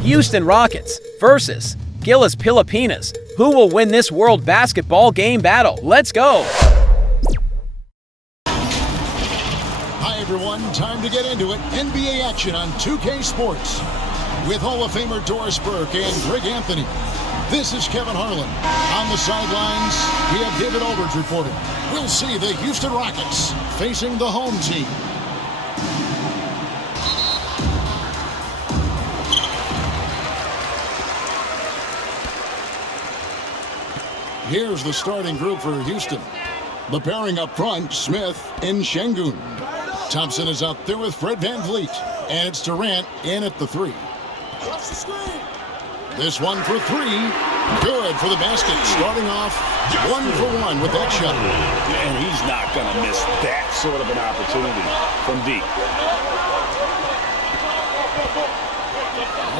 Houston Rockets versus GILAS Pilipinas. Who will win this World Basketball Game battle? Let's go! Hi everyone, time to get into it. NBA action on 2K Sports. With Hall of Famer Doris Burke and Greg Anthony. This is Kevin Harlan. On the sidelines, we have David Aldridge reporting. We'll see the Houston Rockets facing the home team. Here's the starting group for Houston. The pairing up front, Smith and Şengün. Thompson is out there with Fred VanVleet. And it's Durant in at the 3. This one for 3. Good for the basket. Starting off 1 for 1 with that shot. And he's not going to miss that sort of an opportunity from deep.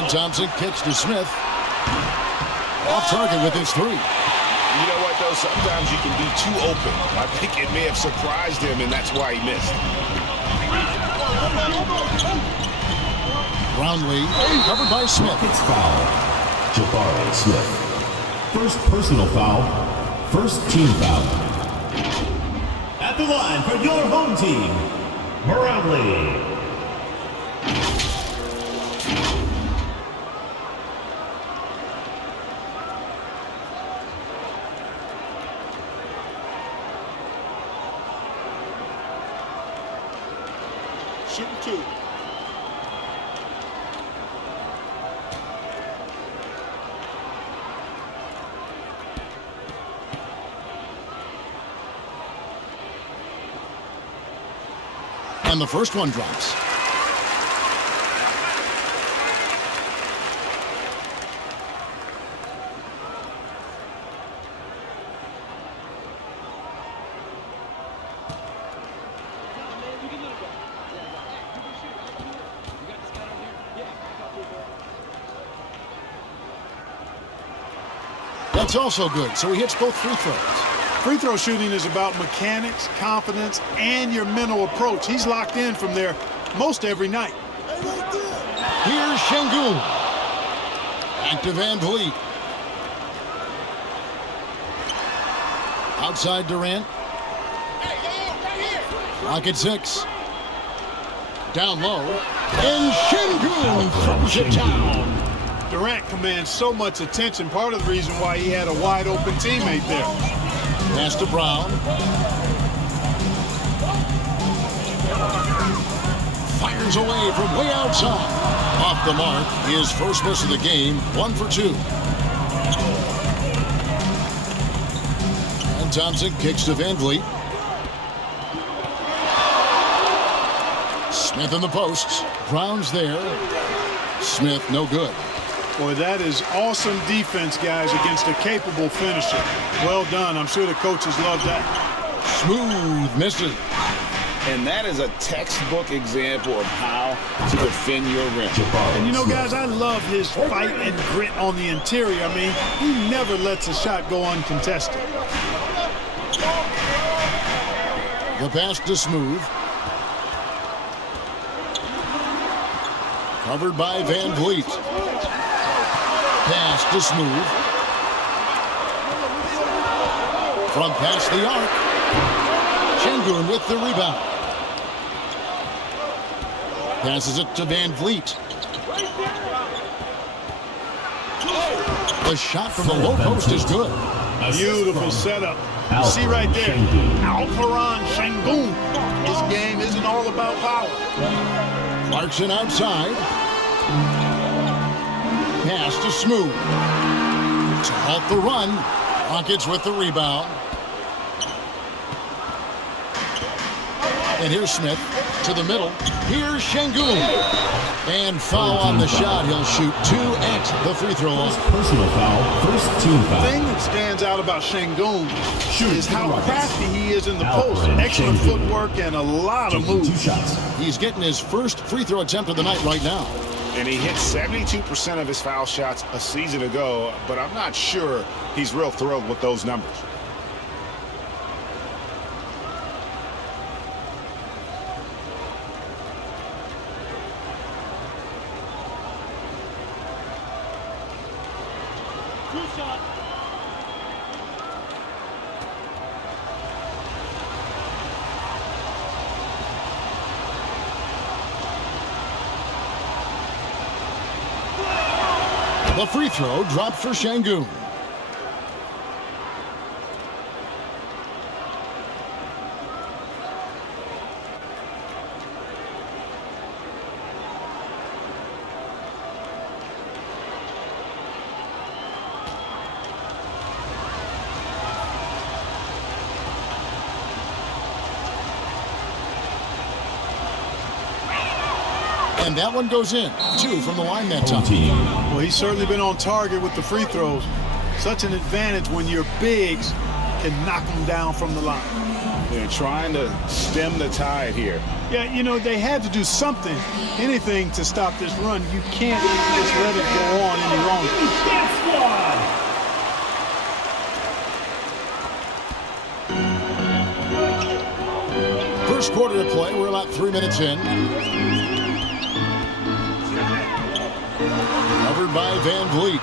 And Thompson kicks to Smith. Off target with his 3. You know what, though? Sometimes you can be too open. I think it may have surprised him, and that's why he missed. Brownlee covered by Smith. It's foul. Jabari Smith. First personal foul. First team foul. At the line for your home team, Brownlee. Shooting 2. And the first one drops. That's also good, so he hits both free throws. Free throw shooting is about mechanics, confidence, and your mental approach. He's locked in from there most every night. Here's Şengün. Back to VanVleet. Outside Durant. Rocket 6. Down low. And Şengün throws it down. Durant commands so much attention, part of the reason why he had a wide-open teammate there. Pass to Brown. Fires away from way outside. Off the mark, his first miss of the game, 1 for 2. And Thompson kicks to VanVleet. Smith in the posts. Brown's there. Smith, no good. Boy, that is awesome defense, guys, against a capable finisher. Well done. I'm sure the coaches love that. Smooth misses. And that is a textbook example of how to defend your rim. And you know, guys, I love his fight and grit on the interior. I mean, he never lets a shot go uncontested. The pass to Smooth. Covered by VanVleet. Pass to Smooth. From past the arc. Şengün with the rebound. Passes it to VanVleet. The shot from the low post is good. Beautiful setup. You see right there, Alperen Şengün. His game isn't all about power. Clarkson outside. Pass to Smooth. To halt the run. Rockets with the rebound. And here's Smith to the middle. Here's Şengün. And foul on the shot. He'll shoot 2 at the free throw line. Personal foul, first team foul. The thing that stands out about Şengün is how crafty he is in the post. Excellent footwork and a lot of moves. 2 shots. He's getting his first free throw attempt of the night right now. And he hit 72% of his foul shots a season ago, but I'm not sure he's real thrilled with those numbers. The free throw dropped for Shangun. And that one goes in. 2 from the line that time. Well, he's certainly been on target with the free throws. Such an advantage when your bigs can knock them down from the line. They're trying to stem the tide here. Yeah, you know, they had to do something, anything to stop this run. You can't just let it go on any longer. First quarter of play. We're about 3 minutes in. Covered by Van Vliet.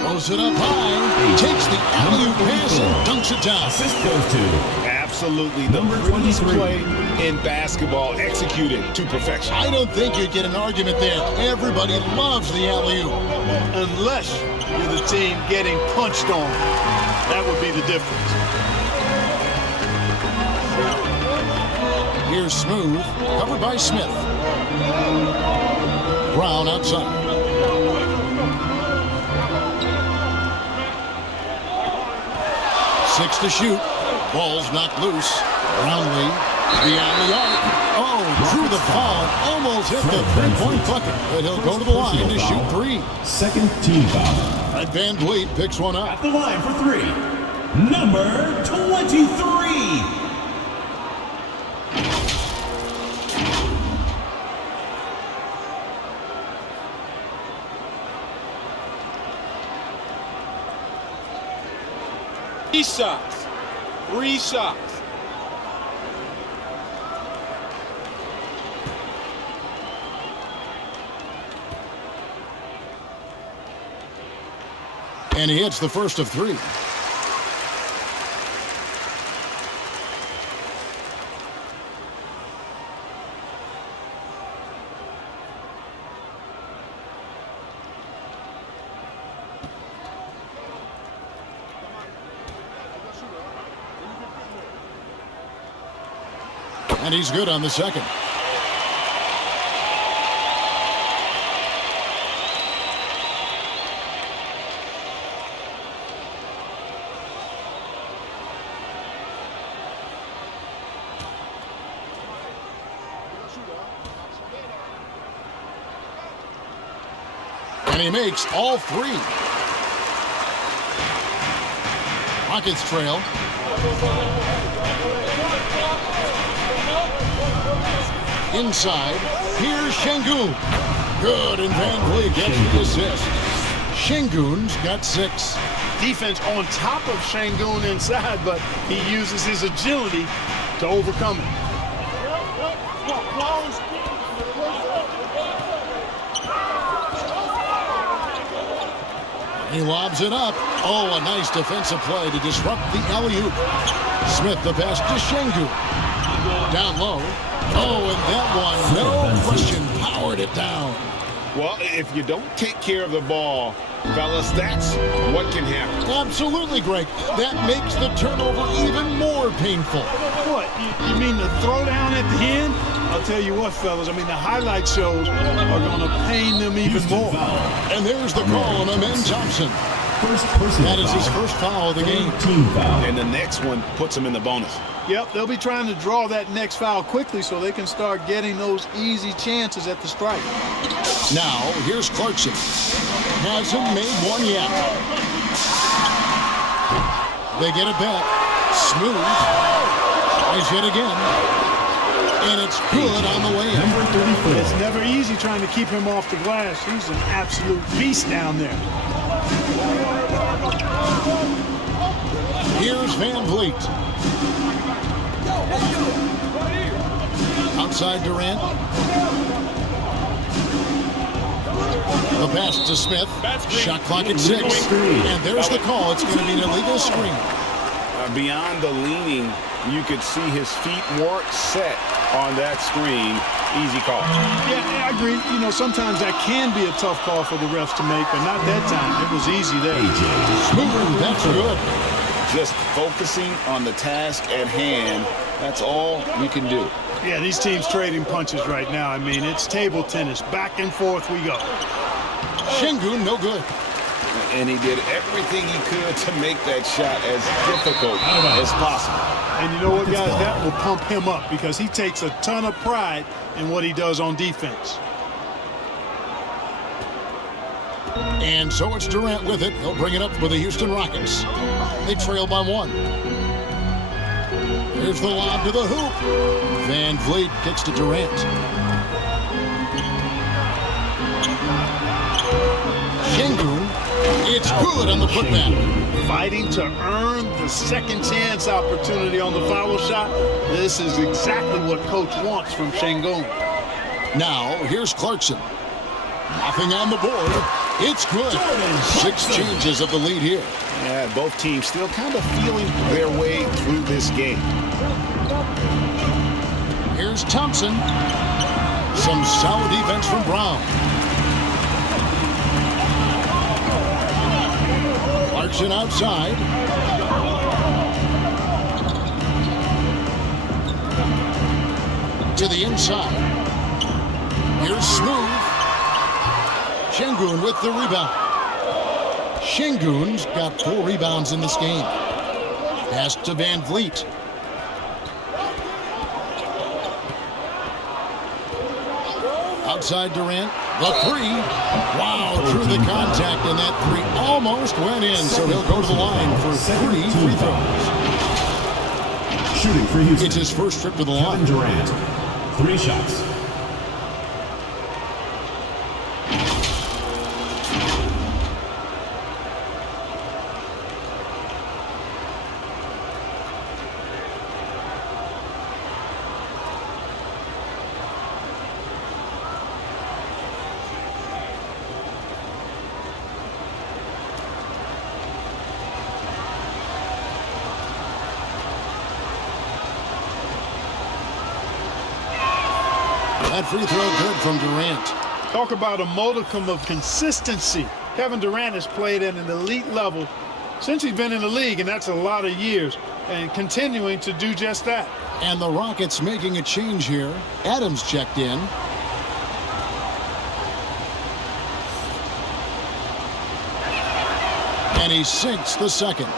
Throws it up high. Takes the alley-oop pass and dunks it down. Assist goes to Absolutely the Number prettiest 23. play in basketball, executed to perfection. I don't think you'd get an argument there. Everybody loves the alley-oop. Unless you're the team getting punched on. That would be the difference. Here's Smooth. Covered by Smith. Brown outside. Six to shoot. Ball's knocked loose. Brownlee beyond the arc. Oh, drew the foul and almost hit the three-point bucket. But he'll go to the line to shoot 3. second team foul. And Van Vliet picks one up. At the line for 3, number 23. Three shots. And he hits the first of 3. And he's good on the second. And he makes all 3. Rockets trail. Inside, here's Shangun. Good, and Van Vliet gets the assist. Shangun's got 6. Defense on top of Shangun inside, but he uses his agility to overcome it. He lobs it up. Oh, a nice defensive play to disrupt the alley-oop. Smith the pass to Shangun. Down low. Oh, and that one, no question, powered it down. Well, if you don't take care of the ball, fellas, that's what can happen. Absolutely, Greg. That makes the turnover even more painful. What, you mean the throwdown at the end? I'll tell you what, fellas, I mean, the highlight shows are going to pain them even more. And there's the call on Amen Thompson. First personal That is his foul. first foul of the game. Team foul. And the next one puts him in the bonus. Yep, they'll be trying to draw that next foul quickly so they can start getting those easy chances at the strike. Now, here's Clarkson. Hasn't made one yet. They get it back. Smooth. Tries yet again. And it's good on the way in. Number 34. It's never easy trying to keep him off the glass. He's an absolute beast down there. Here's Van Vliet. Outside Durant. The The pass to Smith. Shot clock at 6. And there's the call. It's going to be an illegal screen. Beyond the leaning, you could see his feet weren't set on that screen. Easy call. Yeah, I agree. You know, sometimes that can be a tough call for the refs to make, but not that time. It was easy there. Smooth. That's good. Just focusing on the task at hand. That's all you can do. Yeah, these teams trading punches right now. I mean, it's table tennis. Back and forth we go. Şengün, no good. And he did everything he could to make that shot as difficult as possible. And you know what, guys? That will pump him up because he takes a ton of pride in what he does on defense. And so it's Durant with it. He'll bring it up for the Houston Rockets. They trail by 1. Here's the lob to the hoop. Van Vliet kicks to Durant. Şengün, it's good on the putback. Fighting to earn the second chance opportunity on the foul shot. This is exactly what coach wants from Şengün. Now, here's Clarkson. Nothing on the board. It's good. 6 changes of the lead here. Yeah, both teams still kind of feeling their way through this game. Here's Thompson. Some solid defense from Brown. Clarkson outside. To the inside. Here's Smooth. Şengün with the rebound. Şengün's got 4 rebounds in this game. Pass to Van Vliet. Outside Durant. The 3. Wow, through the contact, and that 3 almost went in, so he'll go to the line for 3 free throws. Shooting for Houston. It's his first trip to the line. Kevin Durant. 3 shots. That free throw good from Durant. Talk about a modicum of consistency. Kevin Durant has played at an elite level since he's been in the league, and that's a lot of years, and continuing to do just that. And the Rockets making a change here. Adams checked in. And he sinks the second.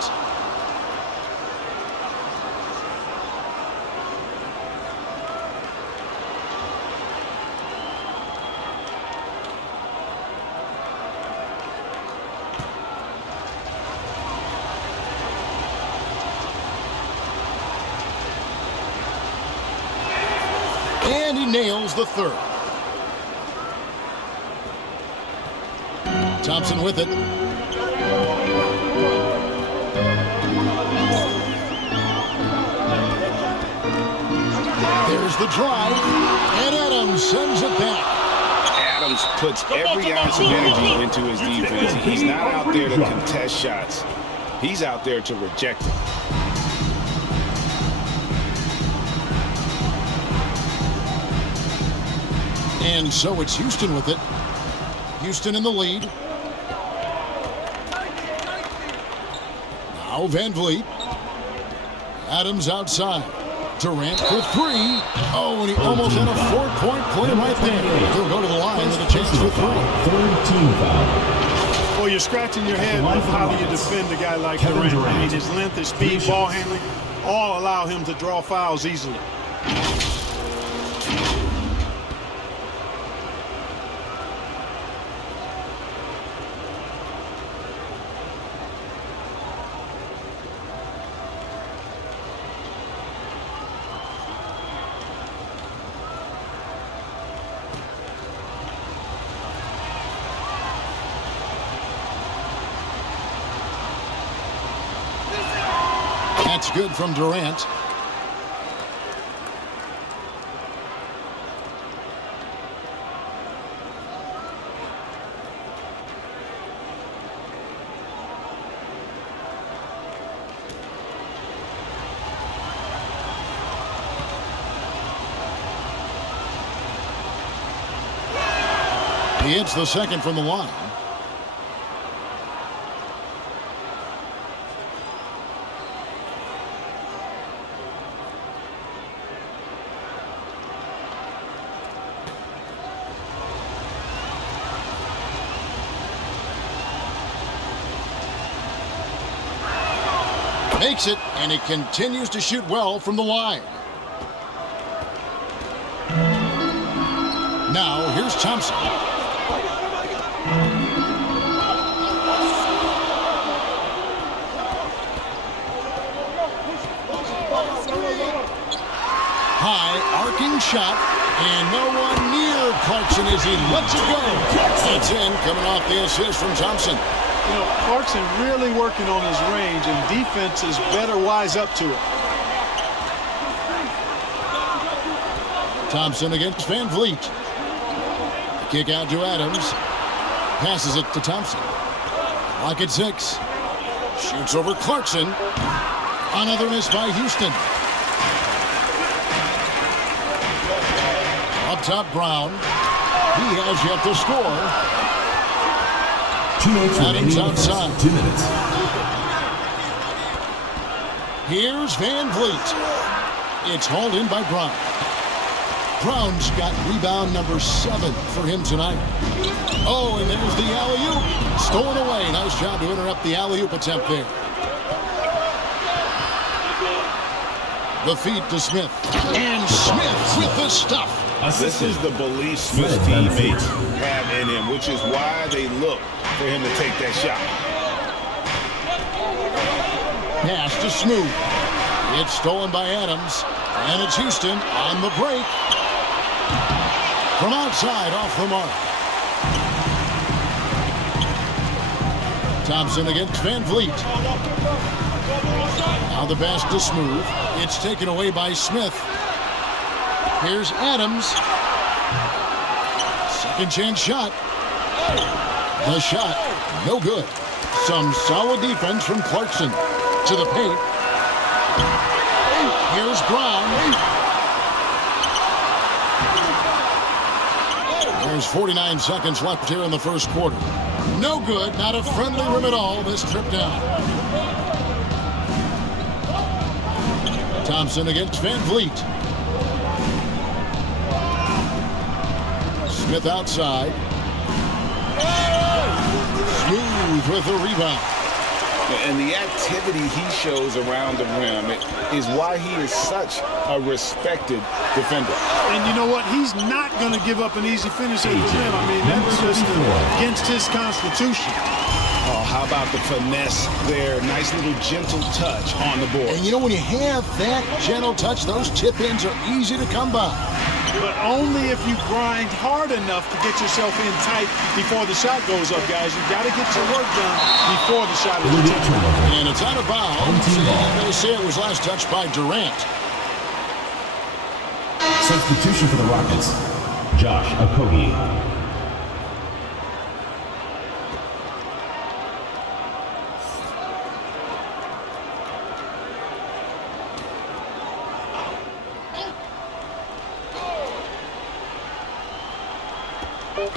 And he nails the 3rd. Thompson with it. There's the drive, and Adams sends it back. Adams puts every ounce of energy into his defense. He's not out there to contest shots. He's out there to reject them. And so it's Houston with it. Houston in the lead. Now Van Vliet. Adams outside. Durant for 3. Oh, and he almost had a 4-point play right there. He'll go to the line with a chance for 3. 3rd team foul. Well, you're scratching your head of how do you defend a guy like Durant. I mean, his length, his speed, ball handling, all allow him to draw fouls easily. That's good from Durant. He hits the second from the line. Makes it, and he continues to shoot well from the line. Now, here's Thompson. High, arcing shot, and no one near Clarkson as he lets it go. That's in, coming off the assist from Thompson. You know, Clarkson really working on his range, and defenses better wise up to it. Thompson against Van Vliet. Kick out to Adams. Passes it to Thompson. Lock at 6. Shoots over Clarkson. Another miss by Houston. Up top, Brown. He has yet to score. 2 minutes Adams remaining. outside. 2 minutes. Here's Van Vliet. It's hauled in by Brown. Brown's got rebound number 7 for him tonight. Oh, and there's the alley-oop. Stolen away. Nice job to interrupt the alley-oop attempt there. The feed to Smith. And Smith with the stuff. This is the belief Smith's teammates have in him, which is why they look for him to take that shot. Pass to Smooth. It's stolen by Adams. And it's Houston on the break. From outside, off the mark. Thompson against Van Vliet. Now the pass to Smooth. It's taken away by Smith. Here's Adams. Second chance shot. The shot, no good. Some solid defense from Clarkson. To the paint. Here's Brown. There's 49 seconds left here in the first quarter. No good, not a friendly rim at all this trip down. Thompson against Van Vliet. Smith outside. Smooth with the rebound. And the activity he shows around the rim is why he is such a respected defender. And you know what? He's not going to give up an easy finish at the rim. I mean, that's just against his constitution. Oh, how about the finesse there? Nice little gentle touch on the board. And you know, when you have that gentle touch, those tip-ins are easy to come by. But only if you grind hard enough to get yourself in tight before the shot goes up, guys. You've got to get your work done before the shot is attempted. And it's out of bounds. And they say it was last touched by Durant. Substitution for the Rockets, Josh Okogie.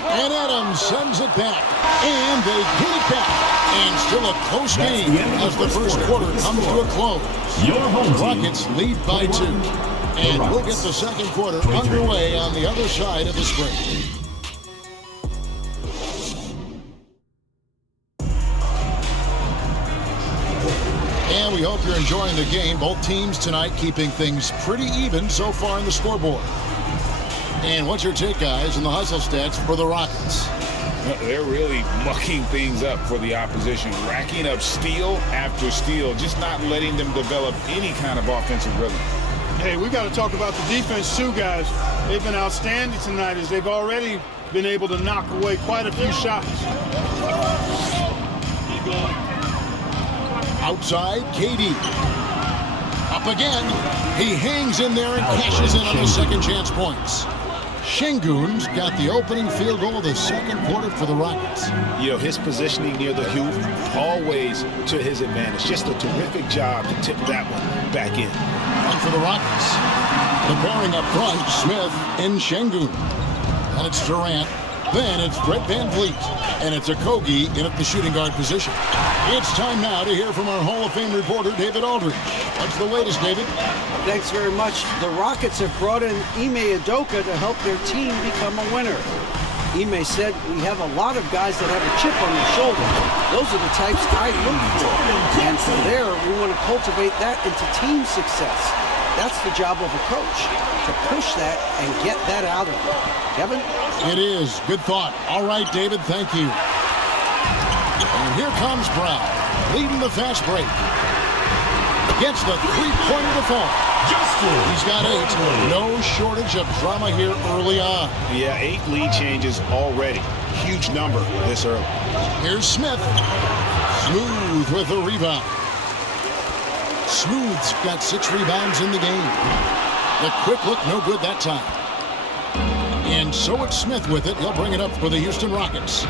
And Adams sends it back. And they get it back. And still a close game as the first quarter comes to a close. Your home team. Rockets lead by 2. And we'll get the second quarter underway on the other side of the screen. And we hope you're enjoying the game. Both teams tonight keeping things pretty even so far in the scoreboard. And what's your take, guys, in the hustle stats for the Rockets? They're really mucking things up for the opposition, racking up steal after steal, just not letting them develop any kind of offensive rhythm. Hey, we got to talk about the defense too, guys. They've been outstanding tonight as they've already been able to knock away quite a few shots. Outside, KD. Up again. He hangs in there and cashes in on the second chance points. Şengün's got the opening field goal of the second quarter for the Rockets. You know, his positioning near the hoop, always to his advantage. Just a terrific job to tip that one back in. One for the Rockets. The pairing up front, Smith and Şengün. And it's Durant. Then it's Brett Van Vliet, and it's Okogie in at the shooting guard position. It's time now to hear from our Hall of Fame reporter, David Aldridge. What's the latest, David? Thanks very much. The Rockets have brought in Ime Udoka to help their team become a winner. Ime said, "We have a lot of guys that have a chip on their shoulder. Those are the types I look for. And from there, we want to cultivate that into team success. That's the job of a coach, to push that and get that out of them." Kevin? It is. Good thought. All right, David, thank you. And here comes Brown, leading the fast break. Gets the three-pointer to fall. He's got 8. No shortage of drama here early on. Yeah, 8 lead changes already. Huge number this early. Here's Smith. Smooth with the rebound. Smooth's got 6 rebounds in the game. The quick look, no good that time. And so it's Smith with it. He'll bring it up for the Houston Rockets.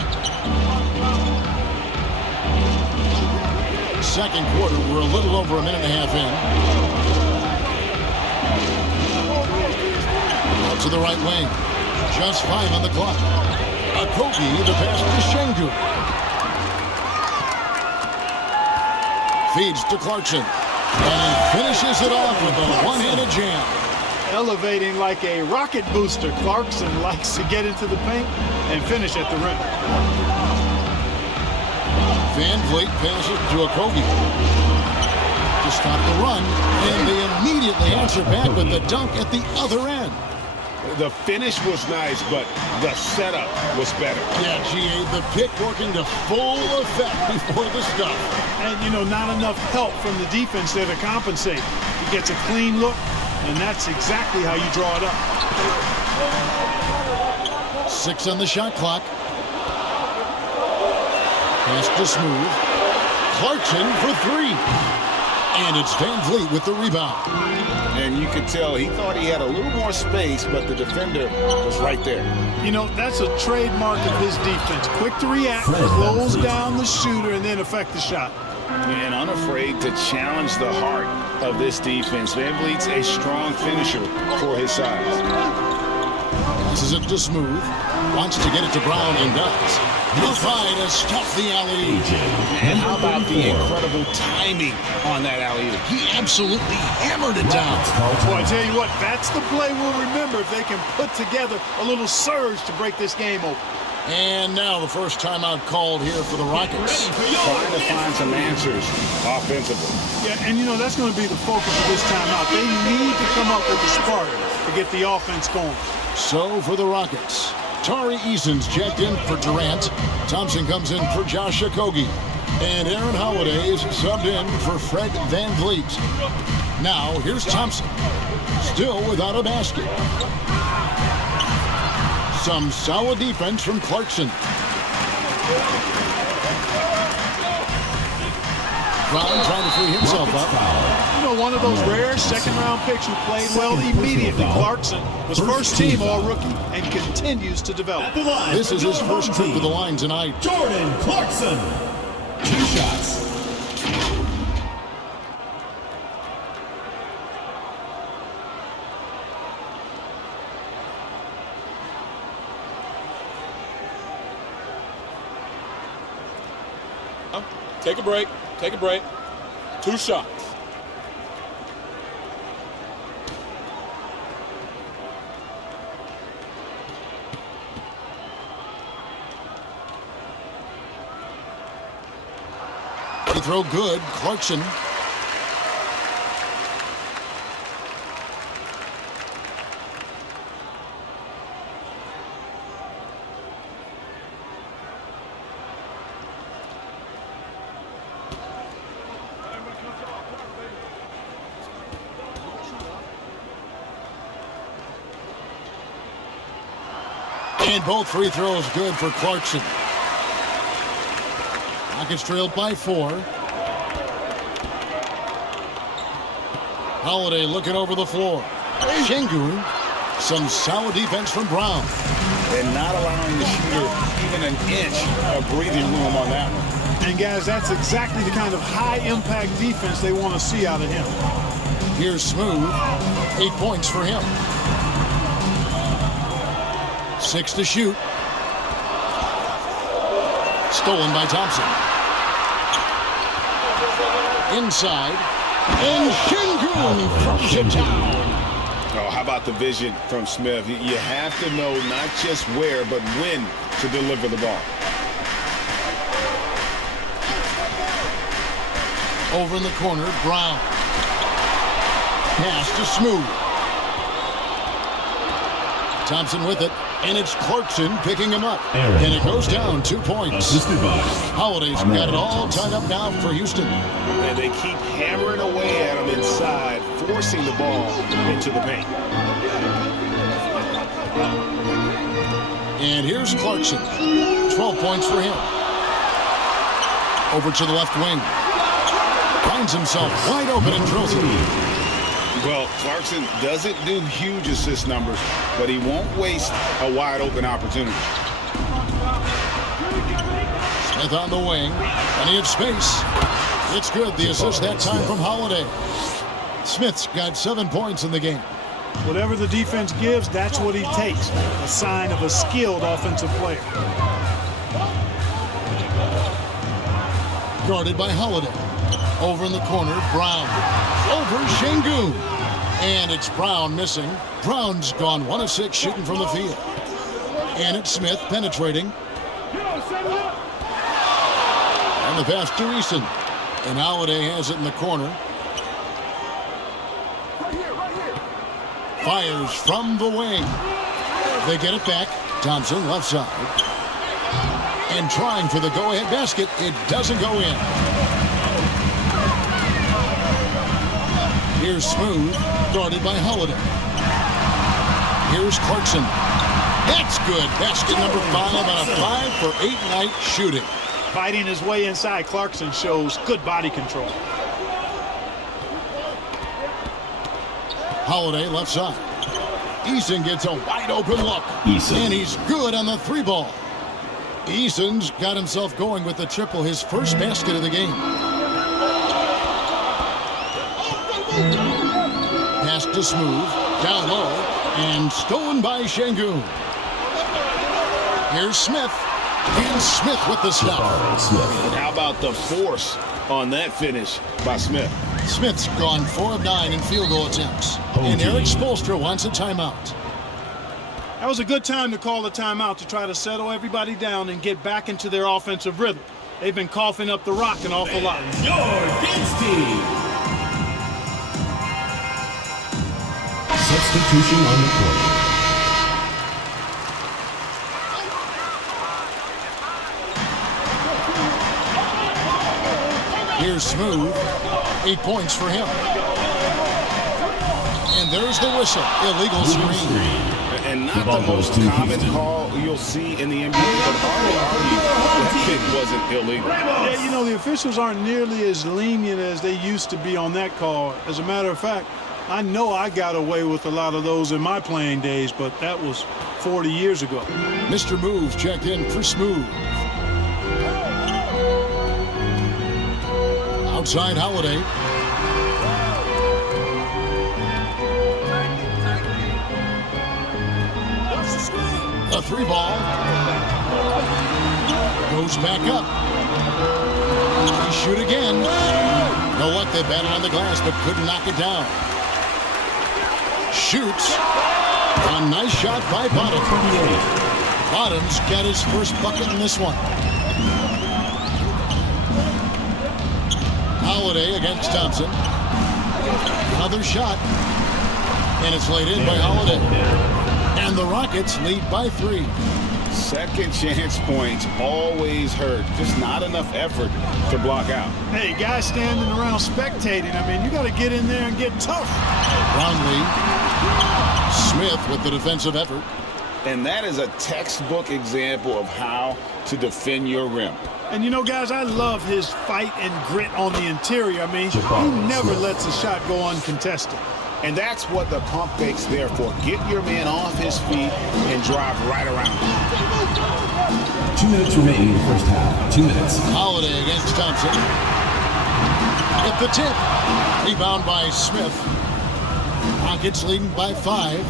Second quarter, we're a little over a minute and a half in. Out to the right wing. Just 5 on the clock. Okogie, the pass to Shengu. Feeds to Clarkson. And he finishes it off with a one-handed jam. Elevating like a rocket booster, Clarkson likes to get into the paint and finish at the rim. Van Vliet passes to Okogie to stop the run, and they immediately answer back with the dunk at the other end. The finish was nice, but the setup was better. Yeah, GA, the pick working to full effect before the stuff. And, you know, not enough help from the defense there to compensate. He gets a clean look, and that's exactly how you draw it up. 6 on the shot clock. Pass to Smooth. Clarkson for 3. And it's Van Vliet with the rebound. And you could tell he thought he had a little more space, but the defender was right there. You know, that's a trademark of his defense. Quick to react, slows down the shooter, and then affect the shot. And unafraid to challenge the heart of this defense. Van Vliet's a strong finisher for his size. Passes it to Smooth. Wants to get it to Brown and does. He'll try to stuff the alley-oop. And how about the incredible timing on that alley-oop? He absolutely hammered it down. Boy, I tell you what, that's the play we'll remember if they can put together a little surge to break this game open. And now the first timeout called here for the Rockets. Trying to find some answers offensively. Yeah, and you know, that's going to be the focus of this timeout. They need to come up with a spark to get the offense going. So for the Rockets, Tari Eason's checked in for Durant. Thompson comes in for Josh Okogie. And Aaron Holiday is subbed in for Fred Van Vliet. Now here's Thompson, still without a basket. Some solid defense from Clarkson. Brown trying to free himself up. You know, one of those rare second-round picks who played well immediately. Clarkson was first team all-rookie and continues to develop. This is his first trip to the line tonight. Jordan Clarkson. 2 shots. Take a break. Take a break. 2 shots. Free throw good. Clarkson. And both free throws good for Clarkson. Rockets trailed by 4. Holiday looking over the floor. Shengun. Some solid defense from Brown. And not allowing the shooter even an inch of breathing room on that one. And guys, that's exactly the kind of high-impact defense they want to see out of him. Here's Smooth. 8 points for him. 6 to shoot. Stolen by Thompson. Inside. And Shingun throws it down. Oh, how about the vision from Smith? You have to know not just where, but when to deliver the ball. Over in the corner, Brown. Pass to Smooth. Thompson with it, and it's Clarkson picking him up. And it goes down 2 points. Holiday's got it all tied up now for Houston. And they keep hammering away at him inside, forcing the ball into the paint. And here's Clarkson. 12 points for him. Over to the left wing. Finds himself wide open and drills it. Well, Clarkson doesn't do huge assist numbers, but he won't waste a wide open opportunity. Smith on the wing. Plenty of space. It's good. The assist that time from Holiday. Smith's got 7 points in the game. Whatever the defense gives, that's what he takes. A sign of a skilled offensive player. Guarded by Holiday. Over in the corner, Brown. Over Shingun. And it's Brown missing. Brown's gone 1 of 6 shooting from the field. And it's Smith penetrating. And the pass to Eason. And Holiday has it in the corner. Fires from the wing. They get it back. Thompson left side. And trying for the go-ahead basket. It doesn't go in. Here's Smooth, guarded by Holiday. Here's Clarkson. That's good. Basket number 5 on a 5 for 8 night shooting. Fighting his way inside, Clarkson shows good body control. Holiday left side. Eason gets a wide open look. And he's good on the 3 ball. Eason's got himself going with the triple, his first basket of the game. Pass to Smooth, down low, and stolen by Shingun. Here's Smith, and Smith with the stop. How about the force on that finish by Smith? Smith's gone 4 of 9 in field goal attempts, and Eric Spoelstra wants a timeout. That was a good time to call a timeout to try to settle everybody down and get back into their offensive rhythm. They've been coughing up the rock an awful lot. Your Games Team. Substitution on the court. Here's Smooth. 8 points for him. And there's the whistle. Illegal screen. And not the most common call you'll see in the NBA, but hardly argue that kick wasn't illegal. Yeah, you know, the officials aren't nearly as lenient as they used to be on that call. As a matter of fact, I know I got away with a lot of those in my playing days, but that was 40 years ago. Mr. Move checked in for Smooth. Outside Holiday. A 3 ball. Goes back up. They shoot again. No luck, they battled on the glass, but couldn't knock it down. Shoots. A nice shot by Bottom. Bottom's got his first bucket in this one. Holiday against Thompson. Another shot. And it's laid in by Holiday. And the Rockets lead by 3. Second chance points always hurt. Just not enough effort to block out. Hey, guys standing around spectating, I mean, you got to get in there and get tough. Brownlee. Smith with the defensive effort. And that is a textbook example of how to defend your rim. And you know, guys, I love his fight and grit on the interior. I mean, he never lets a shot go uncontested. And that's what the pump fake's there for. Get your man off his feet and drive right around him. 2 minutes remaining in the first half. 2 minutes. Holiday against Thompson. At the tip. Rebound by Smith. Rockets leading by 5.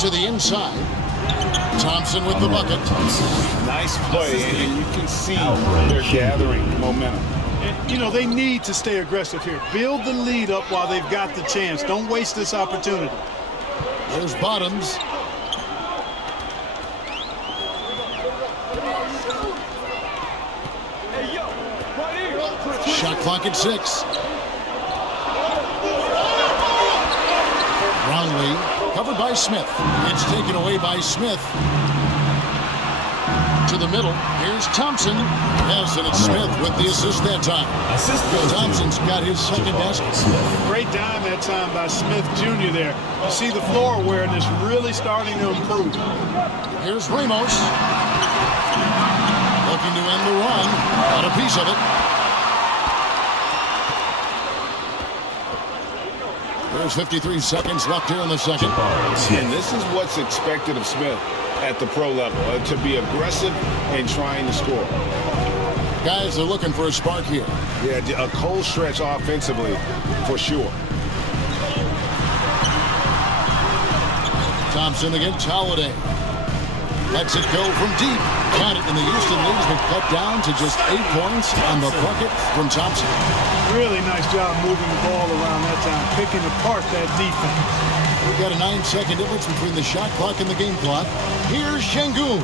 To the inside. Thompson with the bucket. Nice play, and you can see they're gathering momentum. And, you know, they need to stay aggressive here. Build the lead up while they've got the chance. Don't waste this opportunity. There's Bottoms. Shot clock at 6. Brownlee covered by Smith. It's taken away by Smith. To the middle. Here's Thompson. Yes, and it's Smith with the assist that time. Thompson's got his second basket. Great dime that time by Smith Jr. there. You see the floor awareness really starting to improve. Here's Ramos. Looking to end the run. Got a piece of it. There's 53 seconds left here in the second. And this is what's expected of Smith at the pro level, to be aggressive and trying to score. Guys are looking for a spark here. Yeah, a cold stretch offensively for sure. Thompson against Holiday. Lets it go from deep. Got it, and the Houston lead's been cut down to just 8 points on the bucket from Thompson. Really nice job moving the ball around that time, picking apart that defense. We've got a 9-second difference between the shot clock and the game clock. Here's Şengün.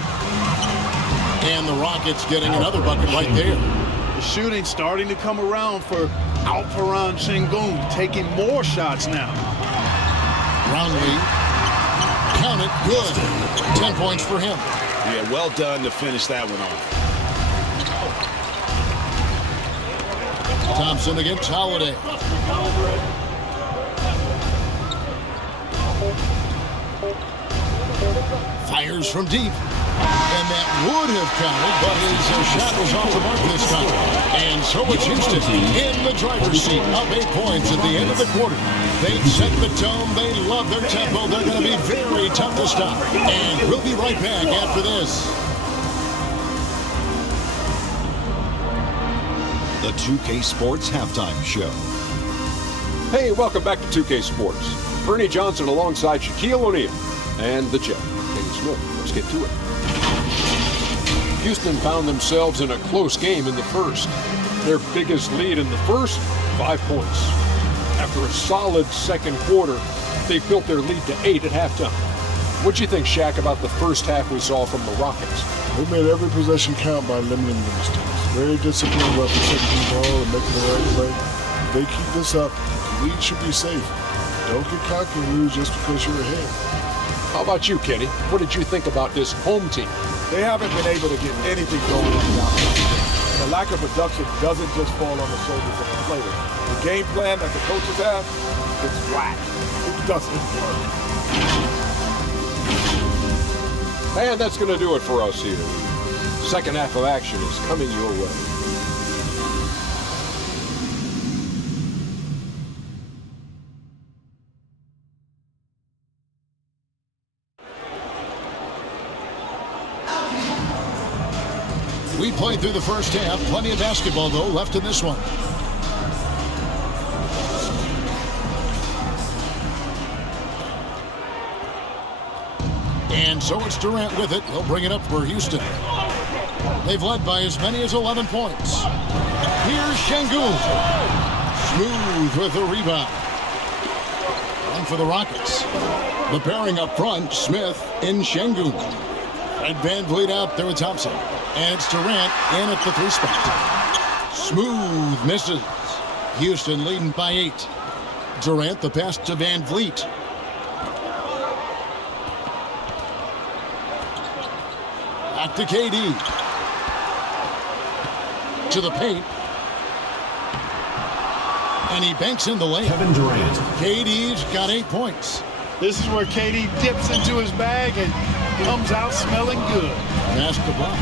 And the Rockets getting another bucket right there. The shooting starting to come around for Alperen Şengün, taking more shots now. Brownlee. Count it. Good. 10 points for him. Yeah, well done to finish that one off. Thompson against Holiday. Fires from deep. And that would have counted, but his shot was off the mark this time. And so it's Houston in the driver's seat, up 8 points at the end of the quarter. They set the tone. They love their tempo. They're going to be very tough to stop. And we'll be right back after this. The 2K Sports Halftime Show. Hey, welcome back to 2K Sports. Bernie Johnson alongside Shaquille O'Neal and the Jet, Kenny Smith. Let's get to it. Houston found themselves in a close game in the first. Their biggest lead in the first, 5 points. After a solid second quarter, they built their lead to 8 at halftime. What'd you think, Shaq, about the first half we saw from the Rockets? They made every possession count by limiting the mistakes. Very disciplined about protecting the ball and making the right play. If they keep this up, the lead should be safe. Don't get cocky and lose just because you're ahead. How about you, Kenny? What did you think about this home team? They haven't been able to get anything going on the offense. The lack of production doesn't just fall on the shoulders of the players. The game plan that the coaches have, it's whack. It doesn't work. And that's going to do it for us here. Second half of action is coming your way. We played through the first half. Plenty of basketball, though, left in this one. And so it's Durant with it. He'll bring it up for Houston. They've led by as many as 11 points. Here's Şengün. Smooth with the rebound. And for the Rockets. The pairing up front, Smith and Şengün. And Van Vliet out there with Thompson. And it's Durant in at the 3 spot. Smooth misses. Houston leading by 8. Durant the pass to Van Vliet. Back to KD. To the paint. And he banks in the lane. Kevin Durant. KD's got 8 points. This is where KD dips into his bag and comes out smelling good. Pass to Brown.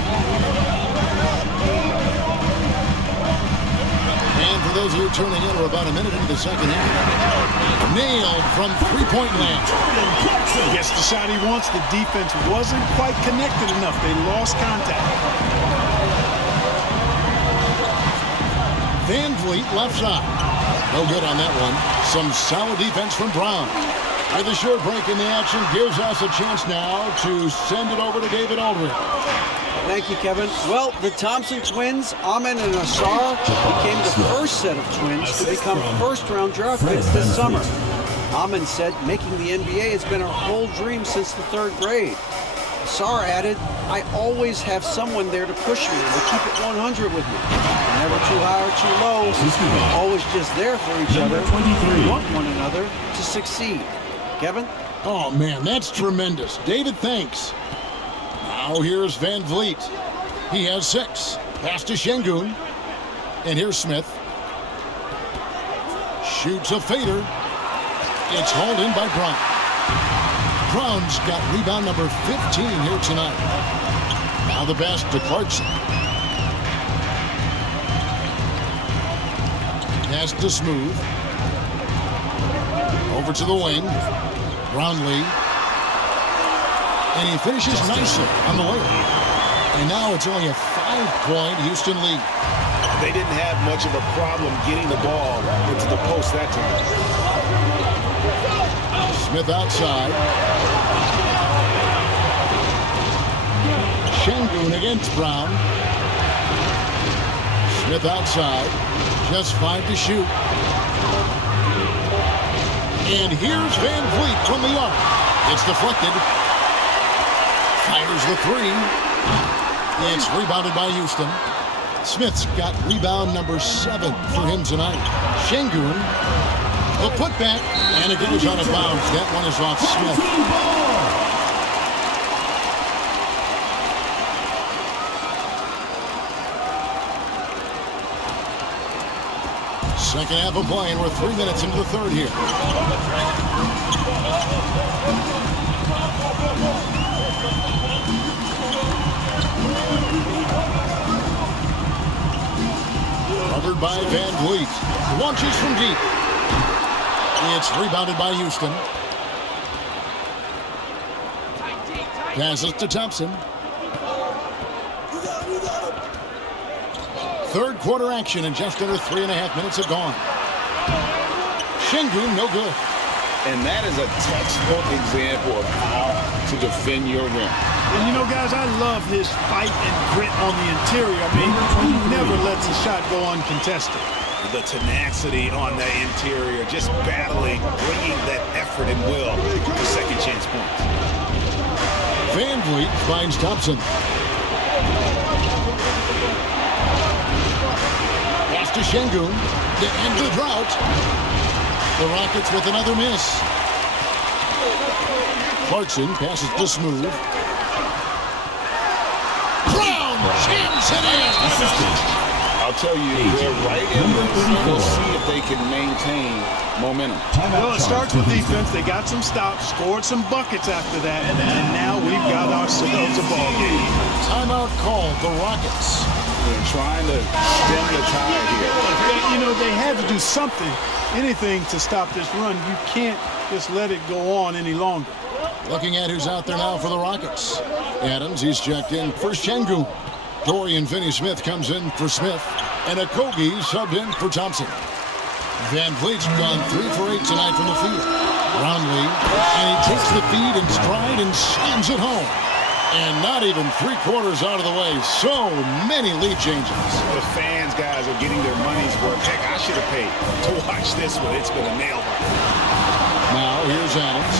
And for those of you tuning in, we're about a minute into the second half. Nailed from three-point land. Gets the shot he wants. The defense wasn't quite connected enough. They lost contact. Van Vliet left side. No good on that one. Some solid defense from Brown. With a short break in the action, gives us a chance now to send it over to David Aldridge. Thank you, Kevin. Well, the Thompson twins, Amin and Asar, became the first set of twins to become first-round draft picks this summer. Amin said making the NBA has been our whole dream since the 3rd grade. Asar added, I always have someone there to push me and to keep it 100 with me. Never too high or too low, always just there for each other. We want one another to succeed. Kevin? Oh, man, that's tremendous. David, thanks. Now here's Van Vliet. He has 6. Pass to Şengün. And here's Smith. Shoots a fader. It's hauled in by Brown. Brown's got rebound number 15 here tonight. Now the pass to Clarkson. Pass to Smooth. Over to the wing. Brownlee. And he finishes nicely on the layup. And now it's only a 5-point Houston lead. They didn't have much of a problem getting the ball into the post that time. Smith outside. Şengün against Brown. Smith outside. Just 5 to shoot. And here's Van Vliet from the arc. It's deflected. Fires the 3. It's rebounded by Houston. Smith's got rebound number 7 for him tonight. Şengün, the putback, and it goes out of bounds. That one is off Smith. Second half of play, and we're 3 minutes into the 3rd here. Covered by Van Vliet. Launches from deep. It's rebounded by Houston. Passes to Thompson. 3rd quarter action, and just under 3.5 minutes have gone. Şengün, no good. And that is a textbook example of how to defend your rim. And you know, guys, I love his fight and grit on the interior. I mean, he never lets a shot go uncontested. The tenacity on the interior, just battling, bringing that effort and will for second chance points. Van Vliet finds Thompson. Pass to Şengün to end the drought. The Rockets with another miss. Clarkson passes to Smooth. Brown jams it in. I'll tell you, they're right in this. We'll see if they can maintain momentum. Well, it starts with defense. They got some stops, scored some buckets after that, and now we've got ourselves a ball game. Timeout called the Rockets. They're trying to stem the tide here. You know, they had to do something, anything to stop this run. You can't just let it go on any longer. Looking at who's out there now for the Rockets. Adams, he's checked in for Şengün. Dorian Finney-Smith comes in for Smith. And Okogie subbed in for Thompson. Van Vliet's gone 3 for 8 tonight from the field. Brownlee, and he takes the feed in stride and slams it home. And not even 3/4 out of the way. So many lead changes. The fans, guys, are getting their money's worth. Heck, I should have paid to watch this one. It's been a nail-biter. Now here's Adams.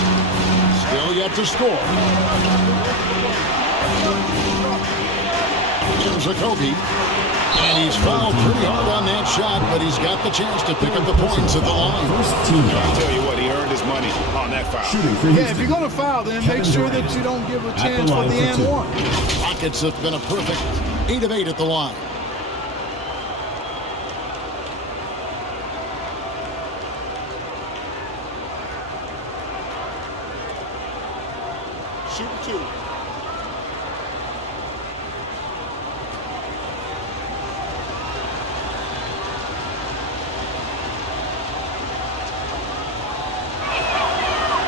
Still yet to score. Here's Okogie. And he's fouled pretty hard on that shot, but he's got the chance to pick up the points at the line. I'll tell you what, he earned his money on that foul. Yeah, if you're going to foul, then make sure that you don't give a chance for the and one. Rockets have been a perfect 8 of 8 at the line. Shoot 2.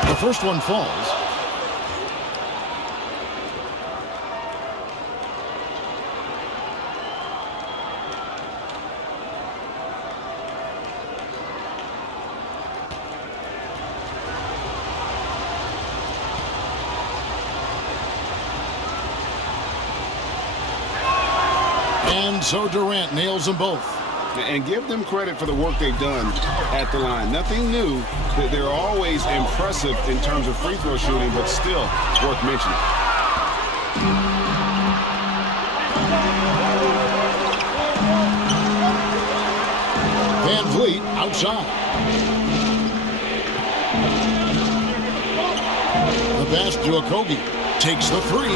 The first one falls. And so Durant nails them both. And give them credit for the work they've done at the line. Nothing new. They're always impressive in terms of free throw shooting, but still worth mentioning. Van Vliet outside. The pass to Okogie. Takes the three.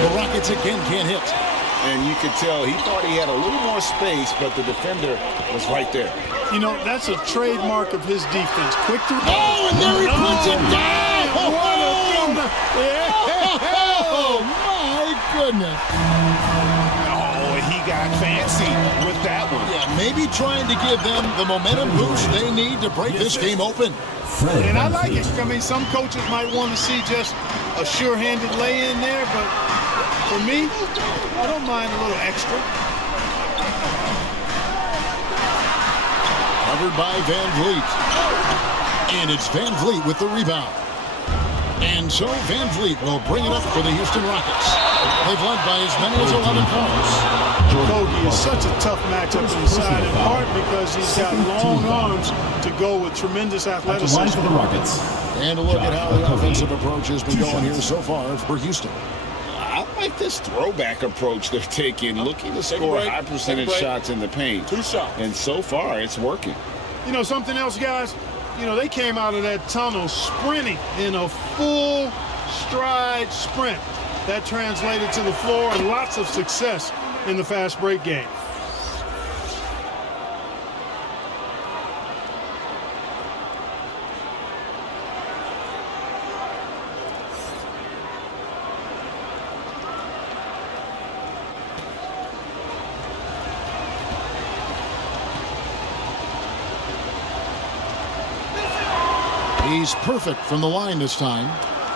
The Rockets again can't hit. And you could tell he thought he had a little more space, but the defender was right there. You know, that's a trademark of his defense. Quick to... Oh, and there he puts it down! Oh, my goodness. Oh, he got fancy with that one. Yeah, maybe trying to give them the momentum boost they need to break this game open. And I like it. I mean, some coaches might want to see just a sure-handed lay-in there, but for me, I don't mind a little extra. Covered by Van Vliet. And it's Van Vliet with the rebound. And so Van Vliet will bring it up for the Houston Rockets. They've led by as many as 11 points. Okogie is such a tough matchup inside, in part because he's got long arms to go with tremendous athleticism. For the Rockets. And a look at how the offensive approach has been going here so far for Houston. I like this throwback approach they're taking, looking to score high percentage shots in the paint. 2 shots. And so far, it's working. You know, something else, guys? You know, they came out of that tunnel sprinting in a full stride sprint. That translated to the floor and lots of success in the fast break game. He's perfect from the line this time.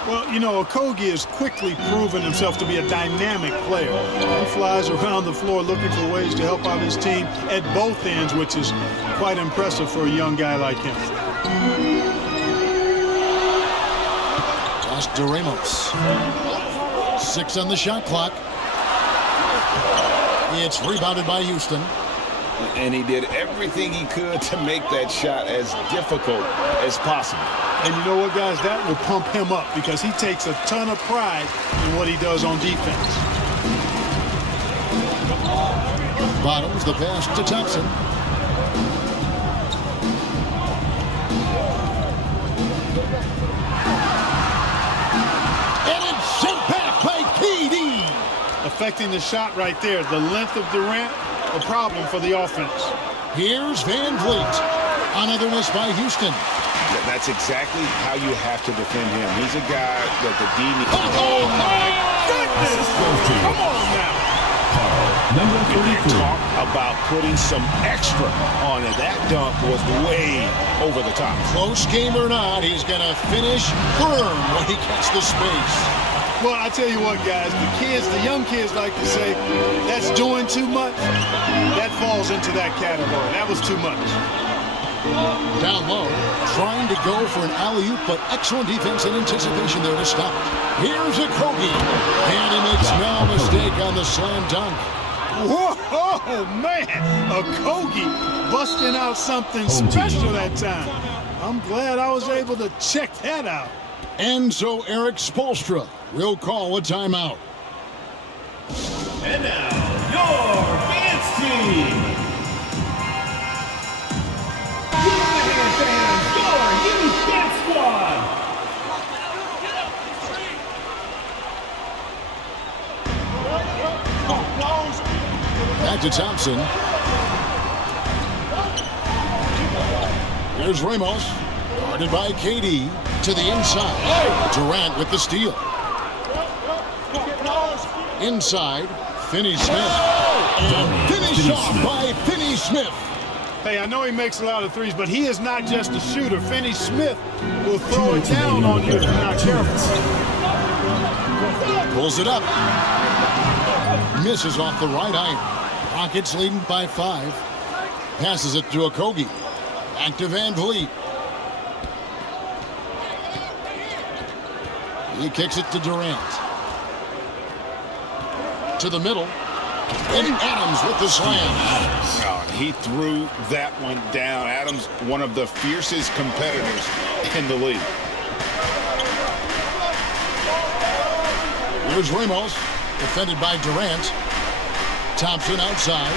Well, you know, Okogie has quickly proven himself to be a dynamic player. He flies around the floor looking for ways to help out his team at both ends, which is quite impressive for a young guy like him. Pass to Ramos. 6 on the shot clock. It's rebounded by Houston. And he did everything he could to make that shot as difficult as possible. And you know what, guys? That will pump him up because he takes a ton of pride in what he does on defense. Bottoms the pass to Thompson. And it's sent back by KD. Affecting the shot right there. The length of Durant, a problem for the offense. Here's Van Vliet. Another miss by Houston. That's exactly how you have to defend him. He's a guy that the D needs. Oh, my goodness! Come on now. Number 33. Talk about putting some extra on it. That dunk was way over the top. Close game or not, he's going to finish firm when he gets the space. Well, I tell you what, guys, the young kids like to say, that's doing too much. That falls into that category. That was too much. Down low, trying to go for an alley-oop, but excellent defense and anticipation there to stop it. Here's Okogie, and he makes no mistake on the slam dunk. Whoa, man, Okogie busting out something special that time. I'm glad I was able to check that out. And so Eric Spoelstra will call a timeout. And now, your dance team. Back to Thompson. Here's Ramos, guarded by KD, to the inside. Durant with the steal. Inside, Finney-Smith. And finished off by Finney-Smith. Hey, I know he makes a lot of threes, but he is not just a shooter. Finney-Smith will throw it down on you if you're not careful. Pulls it up. Misses off the right iron. Rockets leading by 5. Passes it to Okogie. Back to Van Vliet. He kicks it to Durant. To the middle. And Adams with the slam. Oh, and he threw that one down. Adams, one of the fiercest competitors in the league. Here's Ramos, defended by Durant. Thompson outside.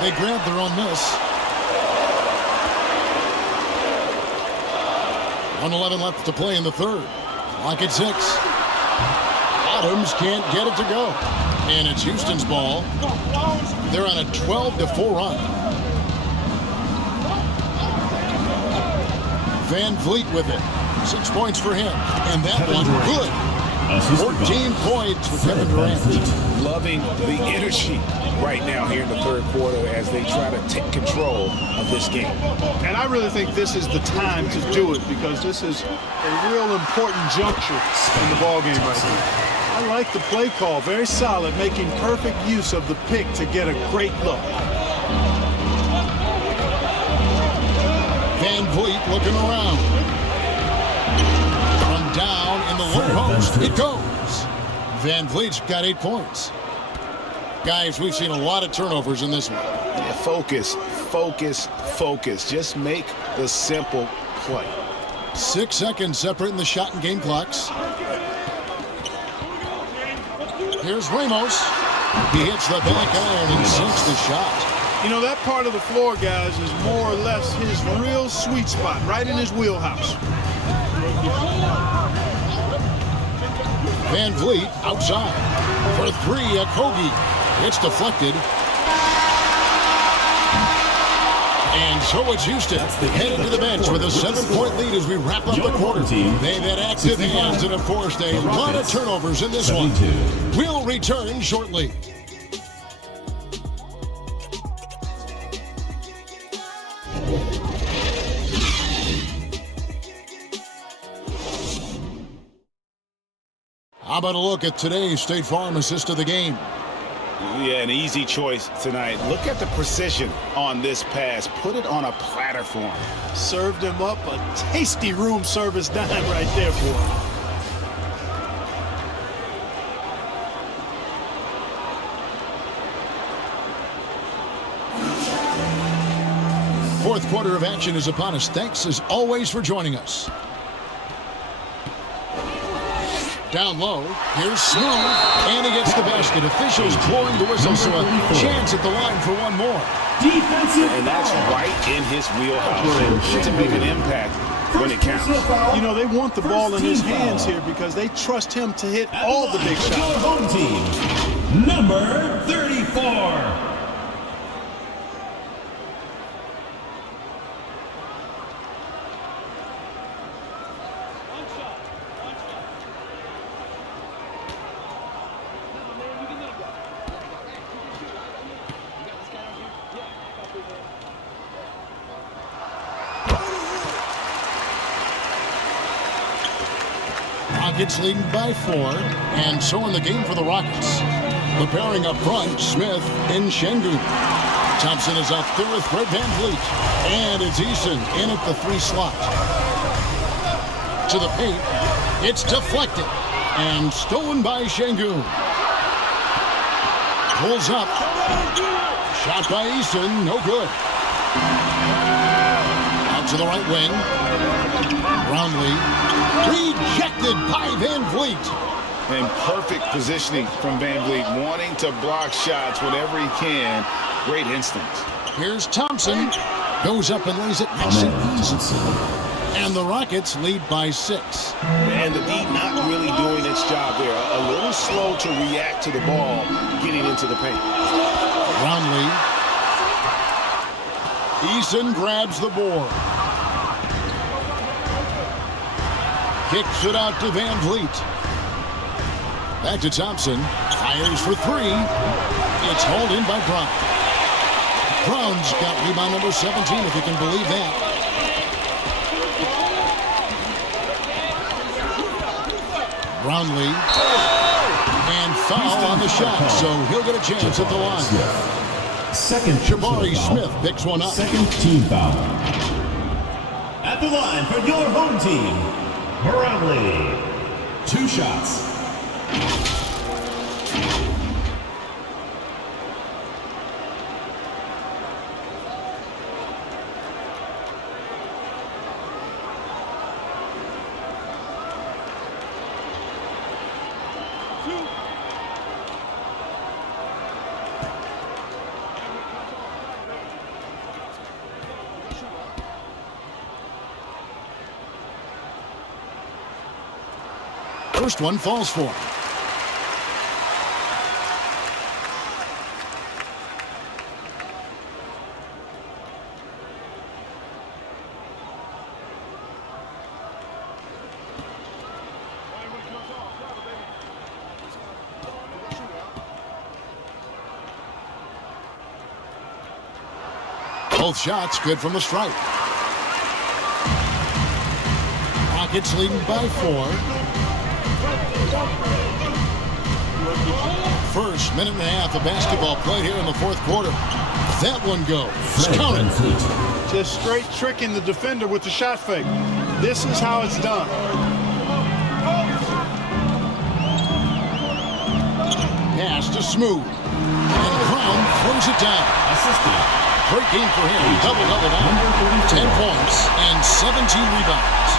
They grab their own miss. 1:11 left to play in the third. Clock at 6. Adams can't get it to go. And it's Houston's ball. They're on a 12-4 run. Van Vliet with it. 6 points for him. And that one good. 14 points for Kevin Durant. Loving the energy right now here in the third quarter as they try to take control of this game. And I really think this is the time to do it because this is a real important juncture in the ballgame right here. I like the play call. Very solid, making perfect use of the pick to get a great look. Van Vliet looking around. From down in the low post, it goes. Van Vliet's got 8 points. Guys, we've seen a lot of turnovers in this one. Yeah, focus, focus, focus. Just make the simple play. 6 seconds separating the shot and game clocks. Here's Ramos. He hits the back iron and sinks the shot. You know, that part of the floor, guys, is more or less his real sweet spot, right in his wheelhouse. Van Vliet outside. For 3, Okogie. It's deflected. And so it's Houston headed to the bench with a 7-point lead as we wrap up the quarter. They've had active hands and, of course, a lot of turnovers in this one. We'll return shortly. How about a look at today's State Farm assist of the game? Yeah, an easy choice tonight. Look at the precision on this pass. Put it on a platter for him. Served him up a tasty room service dime right there for him. Fourth quarter of action is upon us. Thanks as always for joining us. Down low, here's Smooth, and he gets the basket. Officials blowing the whistle, so a chance at the line for one more. Defensive, and that's right in his wheelhouse. To make an impact when it counts. You know, they want the ball in his hands here because they trust him to hit all the big shots. Your home team, number 34. Rockets leading by 4, and so in the game for the Rockets. The pairing up front, Smith and Şengün. Thompson is out there with Fred Van Vliet, and it's Eason in at the 3 slot. To the paint, it's deflected, and stolen by Şengün. Pulls up, shot by Eason, no good. Out to the right wing, Brownlee. Rejected by Van Vliet. And perfect positioning from Van Vliet, wanting to block shots whenever he can. Great instincts. Here's Thompson. Goes up and lays it nice and easy. And the Rockets lead by 6. And the D not really doing its job there. A little slow to react to the ball getting into the paint. Brownlee. Eason grabs the board. Kicks it out to Van Vliet. Back to Thompson. Fires for 3. It's hauled in by Brown. Brown's got rebound number 17, if you can believe that. Brownlee. And foul on the shot, so he'll get a chance at the line. Second Jabari Smith picks one up. Second team foul. At the line for your home team, Brownlee. 2 shots. First one falls for him. Both shots good from the stripe. Rockets leading by 4. First minute and a half of basketball played here in the fourth quarter. That one goes. Counted. Just straight tricking the defender with the shot fake. This is how it's done. Pass to Smooth. And Brown throws it down. Great game for him. Double-double now. 10 points and 17 rebounds.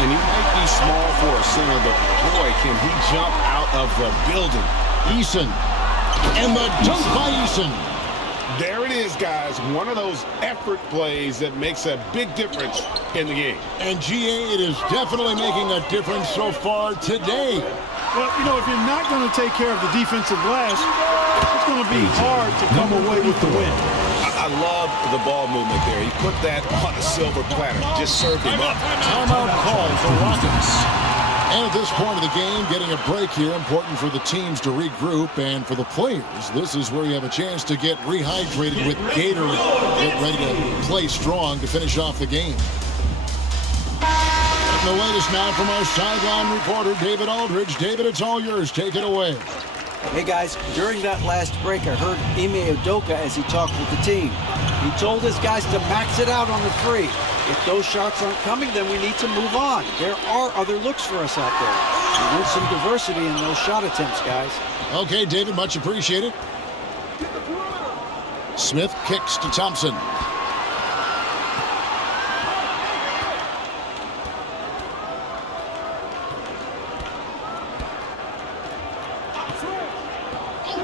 And he might be small for a center, but boy, can he jump out of the building. Eason. And the dunk by Eason. There it is, guys. One of those effort plays that makes a big difference in the game. And GA, it is definitely making a difference so far today. Well, you know, if you're not going to take care of the defensive glass, it's going to be hard to come away with the win. I love the ball movement there. He put that on a silver platter. Just served him up. Timeout called for Rockets. And at this point of the game, getting a break here, important for the teams to regroup, and for the players, this is where you have a chance to get rehydrated with Gatorade. Get ready to play strong to finish off the game. And the latest now from our sideline reporter, David Aldridge. David, it's all yours. Take it away. Hey guys, during that last break, I heard Ime Udoka as he talked with the team. He told his guys to max it out on the 3. If those shots aren't coming, then we need to move on. There are other looks for us out there. We need some diversity in those shot attempts, guys. Okay, David, much appreciated. Smith kicks to Thompson.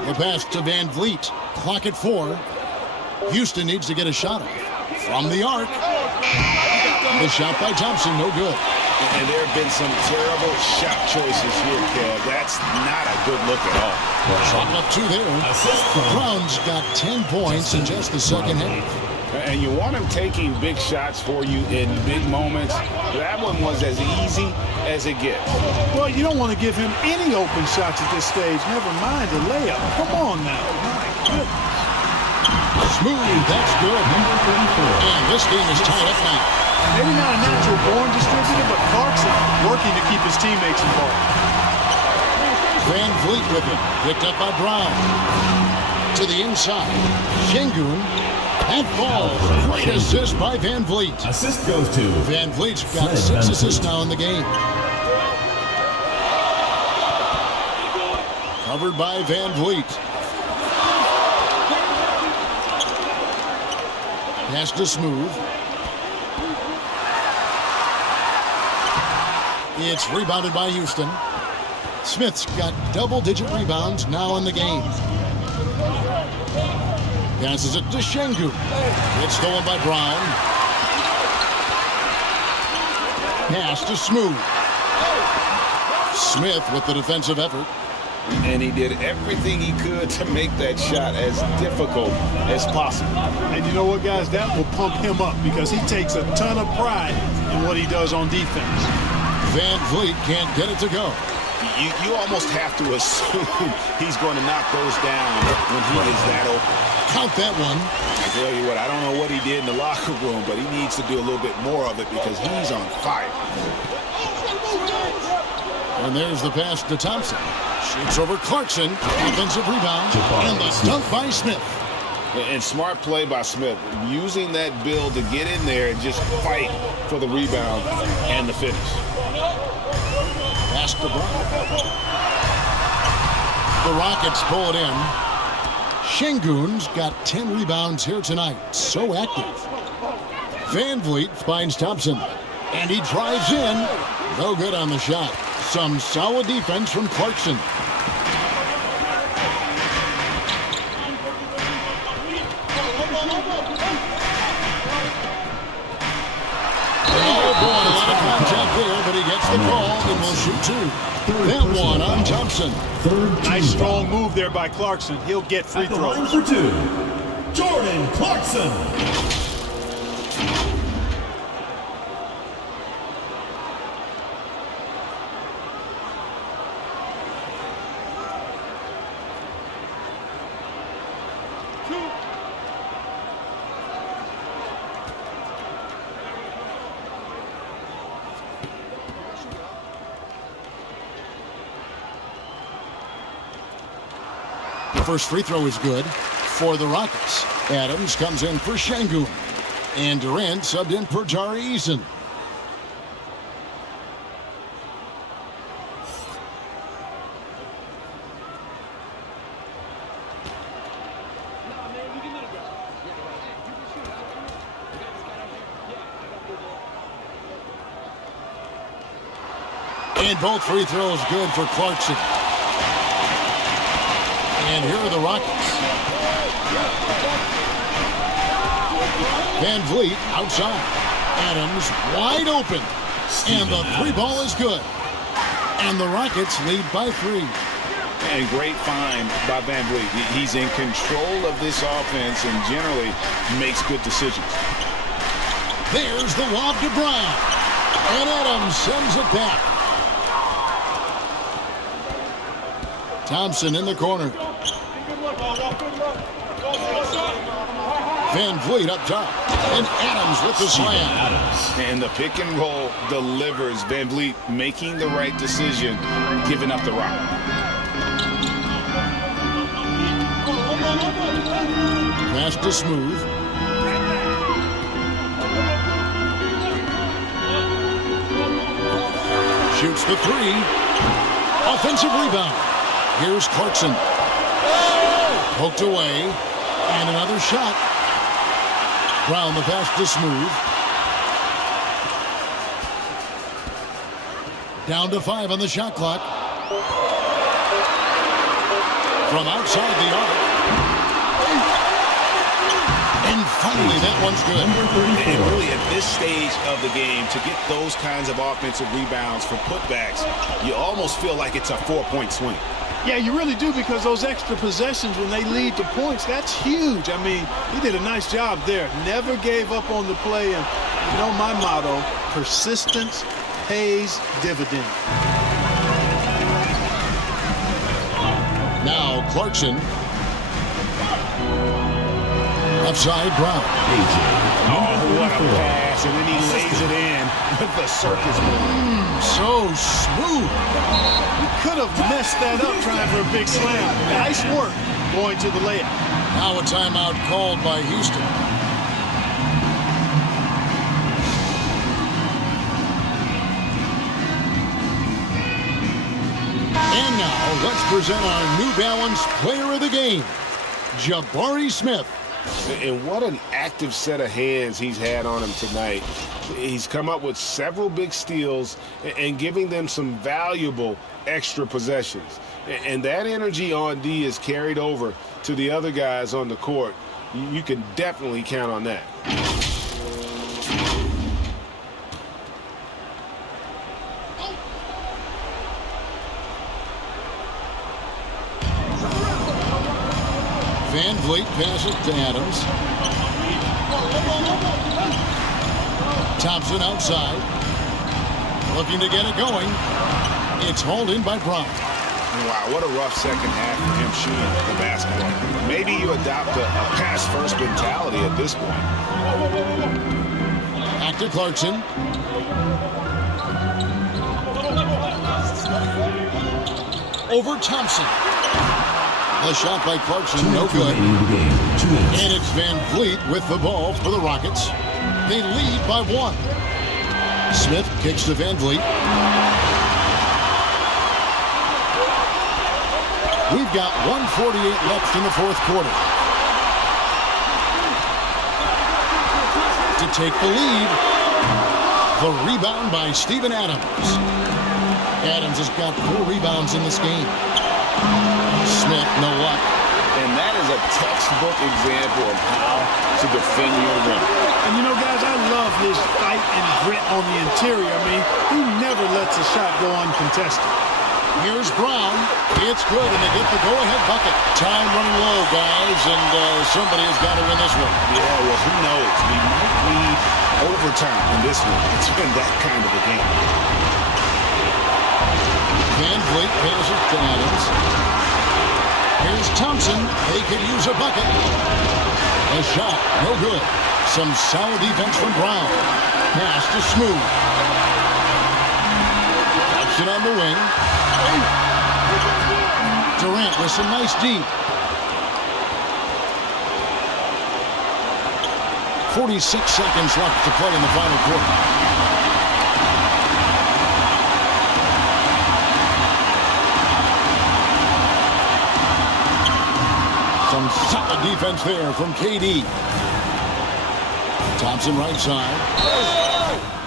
The pass to Van Vliet. Clock at 4. Houston needs to get a shot off. From the arc. The shot by Thompson, no good. And there have been some terrible shot choices here, Kev. That's not a good look at all. Shot up 2 there. Brown's got 10 points in just the second half. And you want him taking big shots for you in big moments. That one was as easy as it gets. Well, you don't want to give him any open shots at this stage. Never mind a layup. Come on now. My goodness. Smooth, that's good. And this game is tied up now. Maybe not a natural born distributor, but Clarkson working to keep his teammates involved. Van Vliet with it. Picked up by Brown. To the inside. Şengün. That ball. Great assist by Van Vliet. Assist goes to Van Vliet's got 6 assists now in the game. Covered by Van Vliet. Pass to Smooth. It's rebounded by Houston. Smith's got double-digit rebounds now in the game. Passes it to Şengün. It's stolen by Brown. Pass to Smooth. Smith with the defensive effort. And he did everything he could to make that shot as difficult as possible. And you know what, guys? That will pump him up because he takes a ton of pride in what he does on defense. Van Vliet can't get it to go. You almost have to assume he's going to knock those down when he is that open. Count that one. I tell you what, I don't know what he did in the locker room, but he needs to do a little bit more of it because he's on fire. And there's the pass to Thompson. Shoots over Clarkson. Offensive rebound. And the dunk by Smith. And smart play by Smith, using that build to get in there and just fight for the rebound and the finish. Pass to Brown. The Rockets pull it in. Şengün's got 10 rebounds here tonight. So active. Van Vliet finds Thompson. And he drives in. No good on the shot. Some solid defense from Clarkson. Oh, boy, a lot of contact there, but he gets the call and will shoot two. That one on Thompson. Nice strong move there by Clarkson. He'll get free throws. Line for two, Jordan Clarkson. First free throw is good for the Rockets. Adams comes in for Şengün. And Durant subbed in for Tari Eason. And both free throws good for Clarkson. And here are the Rockets. Van Vliet outside. Adams wide open. And the three ball is good. And the Rockets lead by 3. And great find by Van Vliet. He's in control of this offense and generally makes good decisions. There's the lob to Brown. And Adams sends it back. Thompson in the corner. Van Vliet up top. And Adams with the slam. And the pick and roll delivers. Van Vliet making the right decision, giving up the rock. Pass to Smooth. Shoots the 3. Offensive rebound. Here's Clarkson. Poked away. And another shot. Brown the pass to Smooth. Down to 5 on the shot clock. From outside the arc. And finally, that one's good. And really, at this stage of the game, to get those kinds of offensive rebounds for putbacks, you almost feel like it's a 4-point swing. Yeah, you really do, because those extra possessions when they lead to points, that's huge. I mean, he did a nice job there. Never gave up on the play. And you know my motto, persistence pays dividends. Now Clarkson. Outside Brown. Oh, what a pass. And then he lays it in with the circus move. So smooth. He could have messed that up trying for a big slam. Nice work going to the layup. Now a timeout called by Houston. And now let's present our New Balance Player of the Game, Jabari Smith. And what an active set of hands he's had on him tonight. He's come up with several big steals and giving them some valuable extra possessions. And that energy on D is carried over to the other guys on the court. You can definitely count on that. Van Vliet passes to Adams. Thompson outside. Looking to get it going. It's hauled in by Brown. Wow, what a rough second half for him shooting the basketball. Maybe you adopt a pass-first mentality at this point. Back to Clarkson. Over Thompson. A shot by Clarkson, no good. And it's Van Vliet with the ball for the Rockets. They lead by 1. Smith kicks to Van Vliet. We've got 1:48 left in the fourth quarter. To take the lead, the rebound by Steven Adams. Adams has got 4 rebounds in this game. Smith, no luck. And that is a textbook example of how to defend your rim. And you know, guys, I love his fight and grit on the interior. I mean, he never lets a shot go uncontested. Here's Brown. It's good, and they get the go-ahead bucket. Time running low, guys, and somebody has got to win this one. Yeah, well, who knows? We might need overtime in this one. It's been that kind of a game. Van Vliet passes to Adams. Here's Thompson. They could use a bucket. A shot, no good. Some solid defense from Brown. Pass to Smooth. Puts it on the wing. Durant with some nice D. 46 seconds left to play in the final quarter. Some solid defense there from KD. Thompson right side.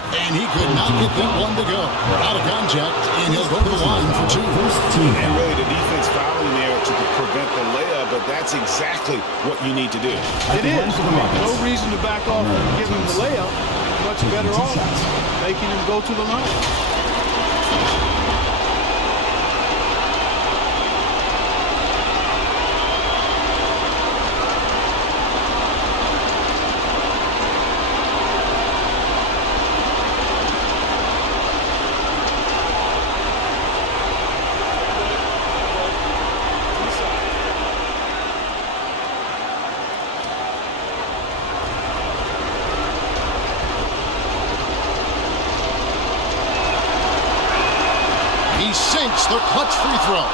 And he could not get that one to go. Out of contact, and he'll go to the line for 2. And really the defense fouling there to prevent the layup, but that's exactly what you need to do. It is. No reason to back off and give him the layup. Much better off making him go to the line. He sinks the clutch free throw.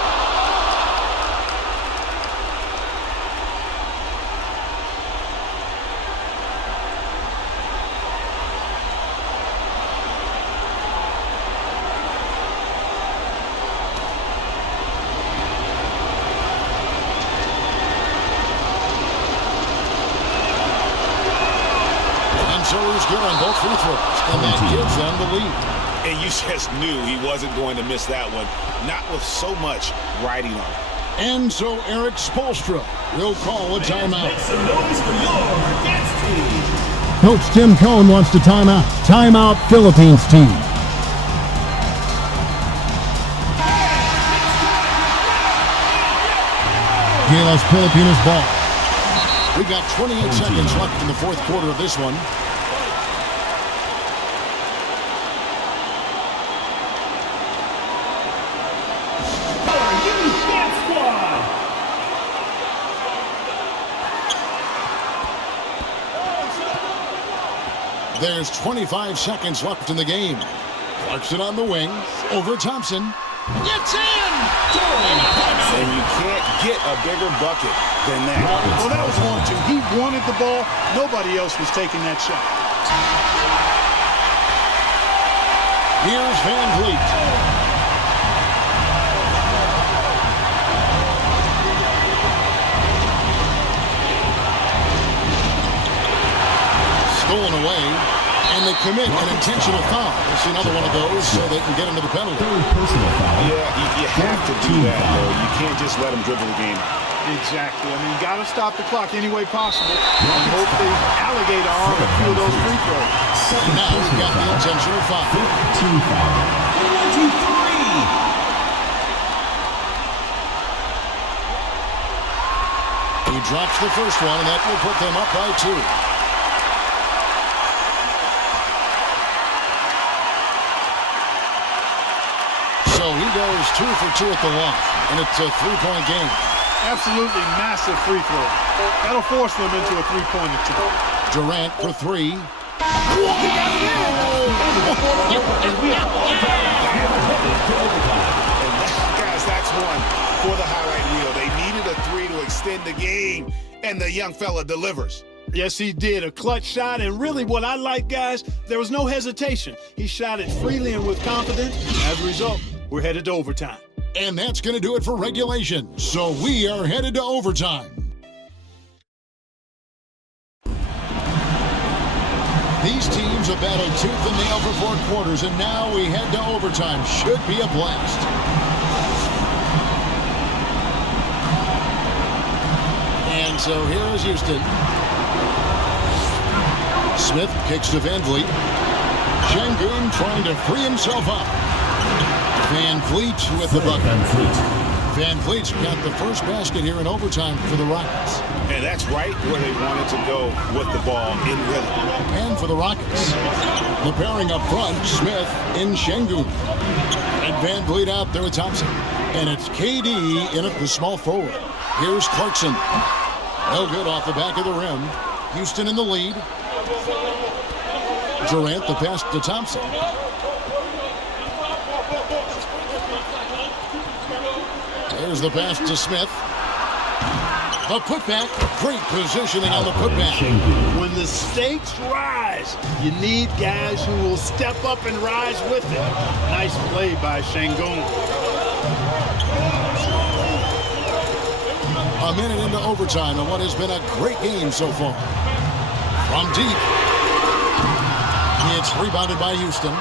And so he's good on both free throws, and that gives them the lead. And you just knew he wasn't going to miss that one, not with so much riding on it. And so Eric Spoelstra will call a timeout. Make some noise for your dance team. Coach Tim Cohn wants to timeout. Timeout Philippines team. GILAS Pilipinas ball. We've got 28 seconds left in the fourth quarter of this one. There's 25 seconds left in the game. Clarkson on the wing. Over Thompson. It's in! And you can't get a bigger bucket than that. Well, that was 1-2. He wanted the ball. Nobody else was taking that shot. Here's Van Vliet. Stolen away, and they commit an intentional foul. We'll see another one of those so they can get into the penalty. Yeah, you have to do that, though. You can't just let them dribble the game. Exactly. I mean, you got to stop the clock any way possible and hope they alligator on a few of those free throws. Now we've got the intentional foul. 15 foul. 23. He drops the first one, and that will put them up by 2. So he goes 2 for 2 at the line, and it's a 3-point game. Absolutely massive free throw. That'll force them into a three-pointer too. Durant for 3. Guys, that's one for the highlight reel. They needed a 3 to extend the game, and the young fella delivers. Yes, he did. A clutch shot, and really what I like, guys, there was no hesitation. He shot it freely and with confidence. As a result, we're headed to overtime. And that's going to do it for regulation. So we are headed to overtime. These teams have battled tooth and nail for 4 quarters, and now we head to overtime. Should be a blast. And so here is Houston. Smith kicks to Van Vliet. Şengün trying to free himself up. Van Vliet with the bucket. Van Vliet's got the first basket here in overtime for the Rockets. And that's right where they wanted to go with the ball in rhythm. And for the Rockets, the pairing up front, Smith and Şengün. And Van Vliet out there with Thompson. And it's KD in at the small forward. Here's Clarkson. No good off the back of the rim. Houston in the lead. Durant the pass to Thompson. There's the pass to Smith. The putback. Great positioning on the putback. When the stakes rise, you need guys who will step up and rise with it. Nice play by Şengün. A minute into overtime and what has been a great game so far. From deep. It's rebounded by Houston.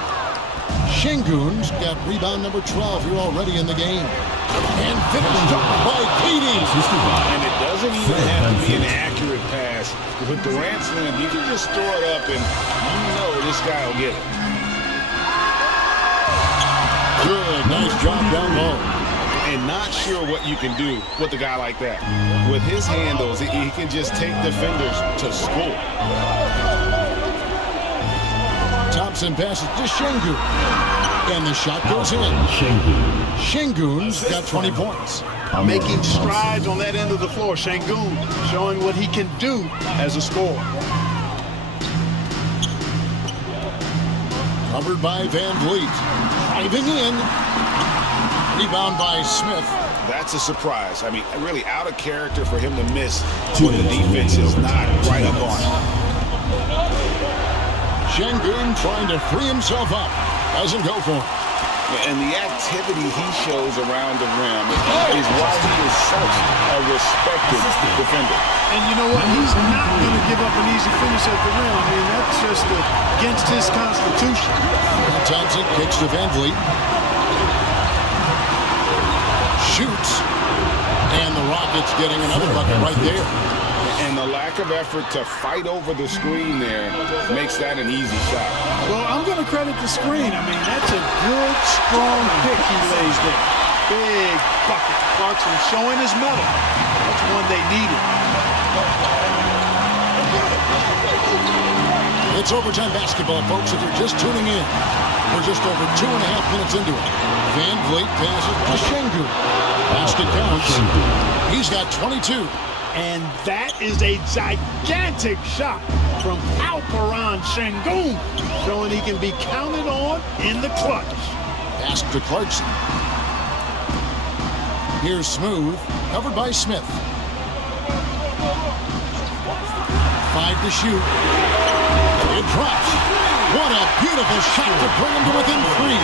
Şengün's got rebound number 12 here already in the game. And finished by KD. And it doesn't even have to be an accurate pass. With Durant's limb, you can just throw it up and you know this guy will get it. Good, nice job down low. And not sure what you can do with a guy like that. With his handles, he can just take defenders to school. Thompson passes to Şengün. And the shot goes in. Şengün's got 20 points. Making strides on that end of the floor. Şengün showing what he can do as a scorer. Covered by Van Vliet. Driving in. Rebound by Smith. That's a surprise. I mean, really out of character for him to miss when the defense is not right up on him. Şengün trying to free himself up. Doesn't go for it. And the activity he shows around the rim is why he is such a respected defender. And you know what? He's not going to give up an easy finish at the rim. I mean, that's just against his constitution. Thompson kicks to Van Vliet. Shoots. And the Rockets getting another bucket right there. And the lack of effort to fight over the screen there makes that an easy shot. Well, I'm going to credit the screen. I mean, that's a good, strong pick he lays there. Big bucket. Clarkson showing his mettle. That's one they needed. It's overtime basketball, folks, if you're just tuning in. We're just over 2.5 minutes into it. Van Vliet passes to Şengün. Basket counts. He's got 22. And that is a gigantic shot from Alperen Şengün, showing he can be counted on in the clutch. Pass to Clarkson. Here's Smooth, covered by Smith. 5 to shoot. It drops. What a beautiful shot to bring him to within 3.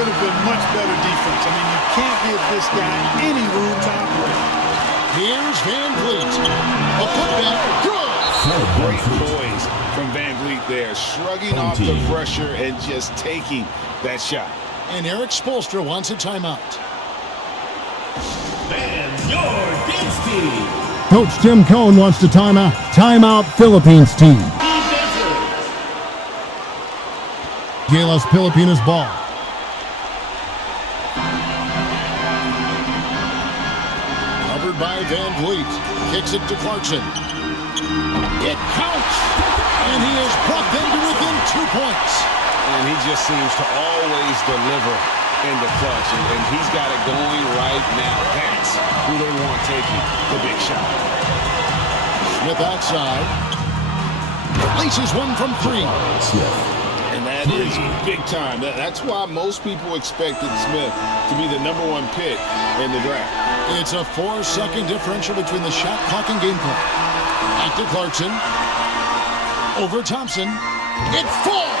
Could have been much better defense. I mean, you can't give this guy any room to operate. Here's Van Vliet. A putback. Good. Great poise from Van Vliet there, shrugging off the pressure and just taking that shot. And Eric Spoelstra wants a timeout. And your games team. Coach Tim Cohn wants to timeout. Timeout Philippines team. GILAS Pilipinas ball. By Van Vliet. Kicks it to Clarkson. It counts! And he has brought them to within 2 points. And he just seems to always deliver in the clutch. And he's got it going right now. That's who they want taking the big shot. Smith outside. Laces one from 3. And that is big time. That's why most people expected Smith to be the #1 pick in the draft. It's a 4-second differential between the shot clock and game clock. Back to Clarkson. Over Thompson. It falls!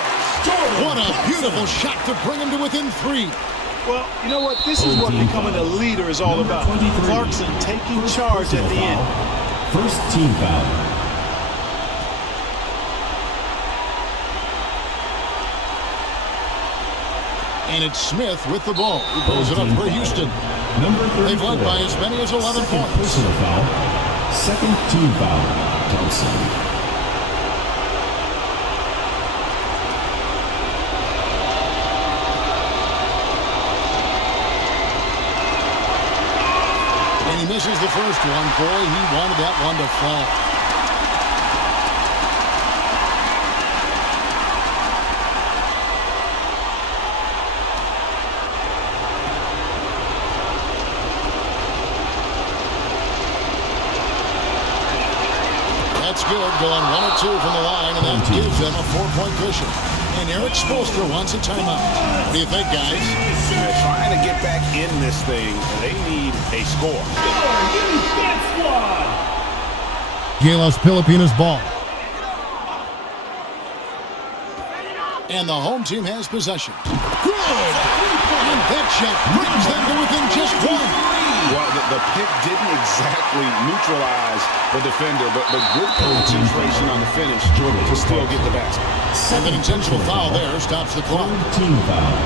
What a beautiful shot to bring him to within 3. Well, you know what? This is what becoming a leader is all about. Clarkson taking charge at the end. First team foul. And it's Smith with the ball. He pulls it up for Houston. They've led by as many as 11 points. Personal foul. Second team foul. Thompson. And he misses the first one. Boy, he wanted that one to fall. That's good, going 1 of 2 from the line, and that gives them a 4-point cushion. And Eric Spoelstra wants a timeout. What do you think, guys? They're trying to get back in this thing. They need a score. GILAS Pilipinas ball. And the home team has possession. Good! And that shot brings them to within just 1. Well, the pick didn't exactly neutralize the defender, but good concentration on the finish to still get the basket. And an intentional foul there stops the clock. Team foul.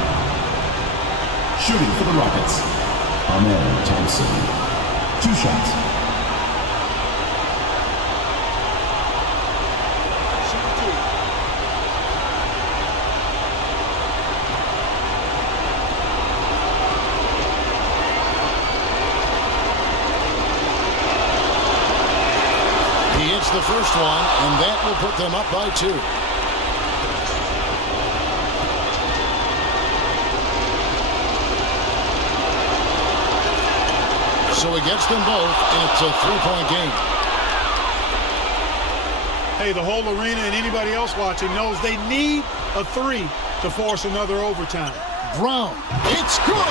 Shooting for the Rockets. Ahmed Thompson. 2 shots. The first one, and that will put them up by 2. So he gets them both, and it's a 3-point game. Hey, the whole arena and anybody else watching knows they need a 3 to force another overtime. Brown, it's good!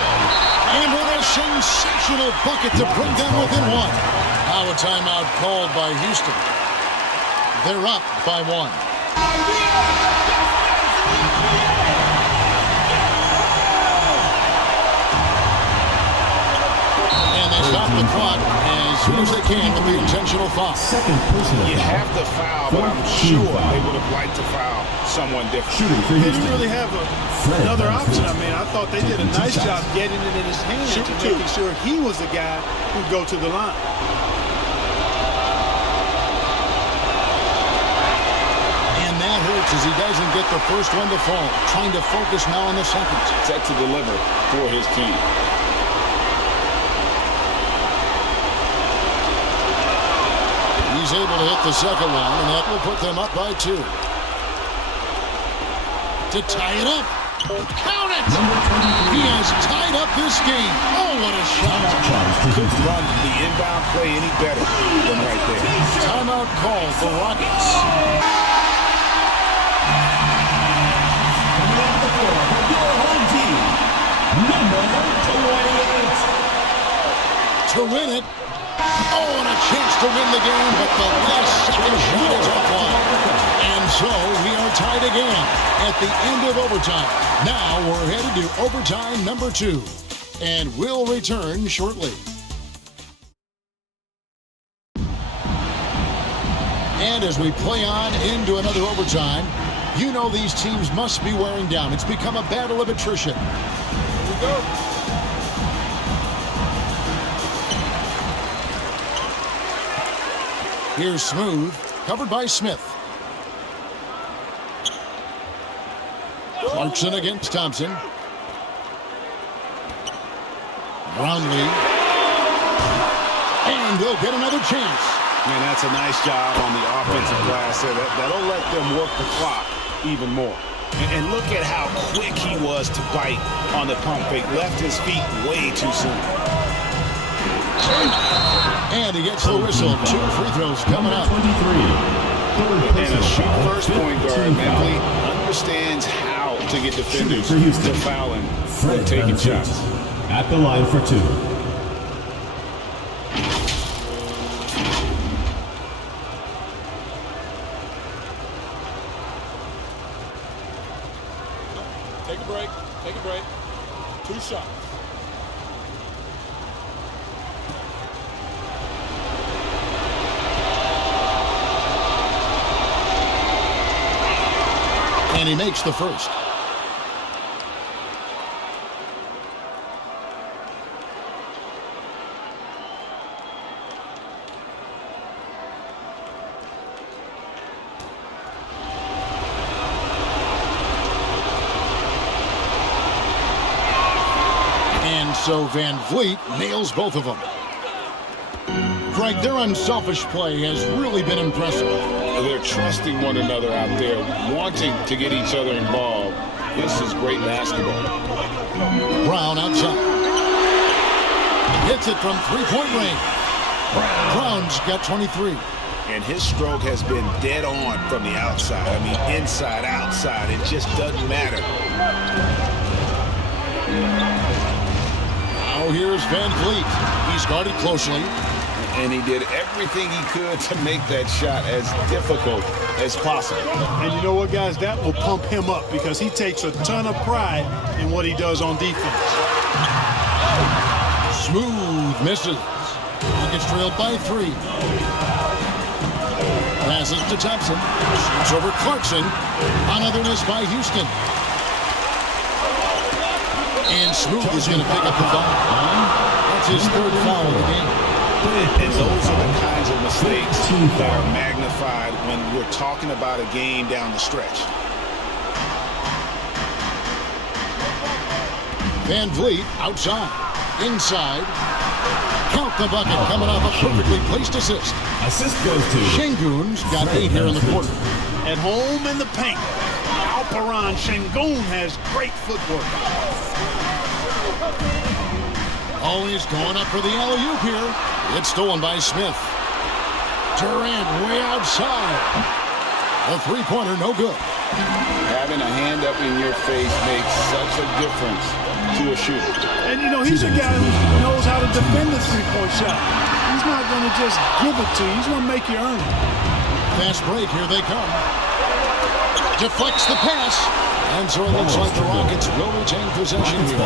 And what a sensational bucket to bring them within 1. Now a timeout called by Houston. They're up by 1. And they stop the clock as soon as they can with the intentional foul. Second personal foul. You have to foul, but I'm sure they would have liked to foul someone different. Shooting for They Houston. didn't really have another option. I mean, I thought they did a nice job getting it in his hands and making sure he was the guy who'd go to the line. That hurts as he doesn't get the first one to fall. Trying to focus now on the second. Set to deliver for his team. He's able to hit the second one, and that will put them up by 2. To tie it up. Count it! He has tied up this game. Oh, what a shot. Couldn't run the inbound play any better than right there. Timeout call for Rockets. To win it. Oh, and a chance to win the game, but the last second shot is offline. And so we are tied again at the end of overtime. Now we're headed to overtime number 2. And we'll return shortly. And as we play on into another overtime, you know these teams must be wearing down. It's become a battle of attrition. Here we go. Here's Smooth, covered by Smith. Clarkson against Thompson. Brownlee. And they'll get another chance. And that's a nice job on the offensive glass there. That'll let them work the clock even more. And look at how quick he was to bite on the pump fake. Left his feet way too soon. And he gets the whistle. 2 free throws coming up. 23. And a first point guard mentally understands how to get defenders to foul him for taking shots. At the line for 2. Take a break. Take a break. 2 shots. And he makes the first. And so Van Vliet nails both of them. Greg, their unselfish play has really been impressive. They're trusting one another out there, wanting to get each other involved. This is great basketball. Brown outside. Hits it from three-point range. Brown's got 23. And his stroke has been dead on from the outside. I mean, inside, outside, it just doesn't matter. Now here's Van Vliet. He's guarded closely. And he did everything he could to make that shot as difficult as possible. And you know what, guys? That will pump him up because he takes a ton of pride in what he does on defense. Smooth misses. Rockets trailed by 3. Passes to Thompson. Shoots over Clarkson. Another miss by Houston. And Smooth is going to pick up the foul. That's his 3rd foul of the game. And those are the kinds of mistakes that are magnified when we're talking about a game down the stretch. Van Vliet outside. Inside. Count the bucket coming off a perfectly placed assist. Assist goes to Şengün's got 8 here in the quarter. At home in the paint, Alperen Şengün has great footwork. Always going up for the alley-oop here. It's stolen by Smith. Durant way outside. A 3-pointer, no good. Having a hand up in your face makes such a difference to a shooter. And, you know, he's a guy who knows how to defend the 3-point shot. He's not going to just give it to you. He's going to make you earn it. Fast break, here they come. Deflects the pass. And so it looks like the Rockets will retain possession here.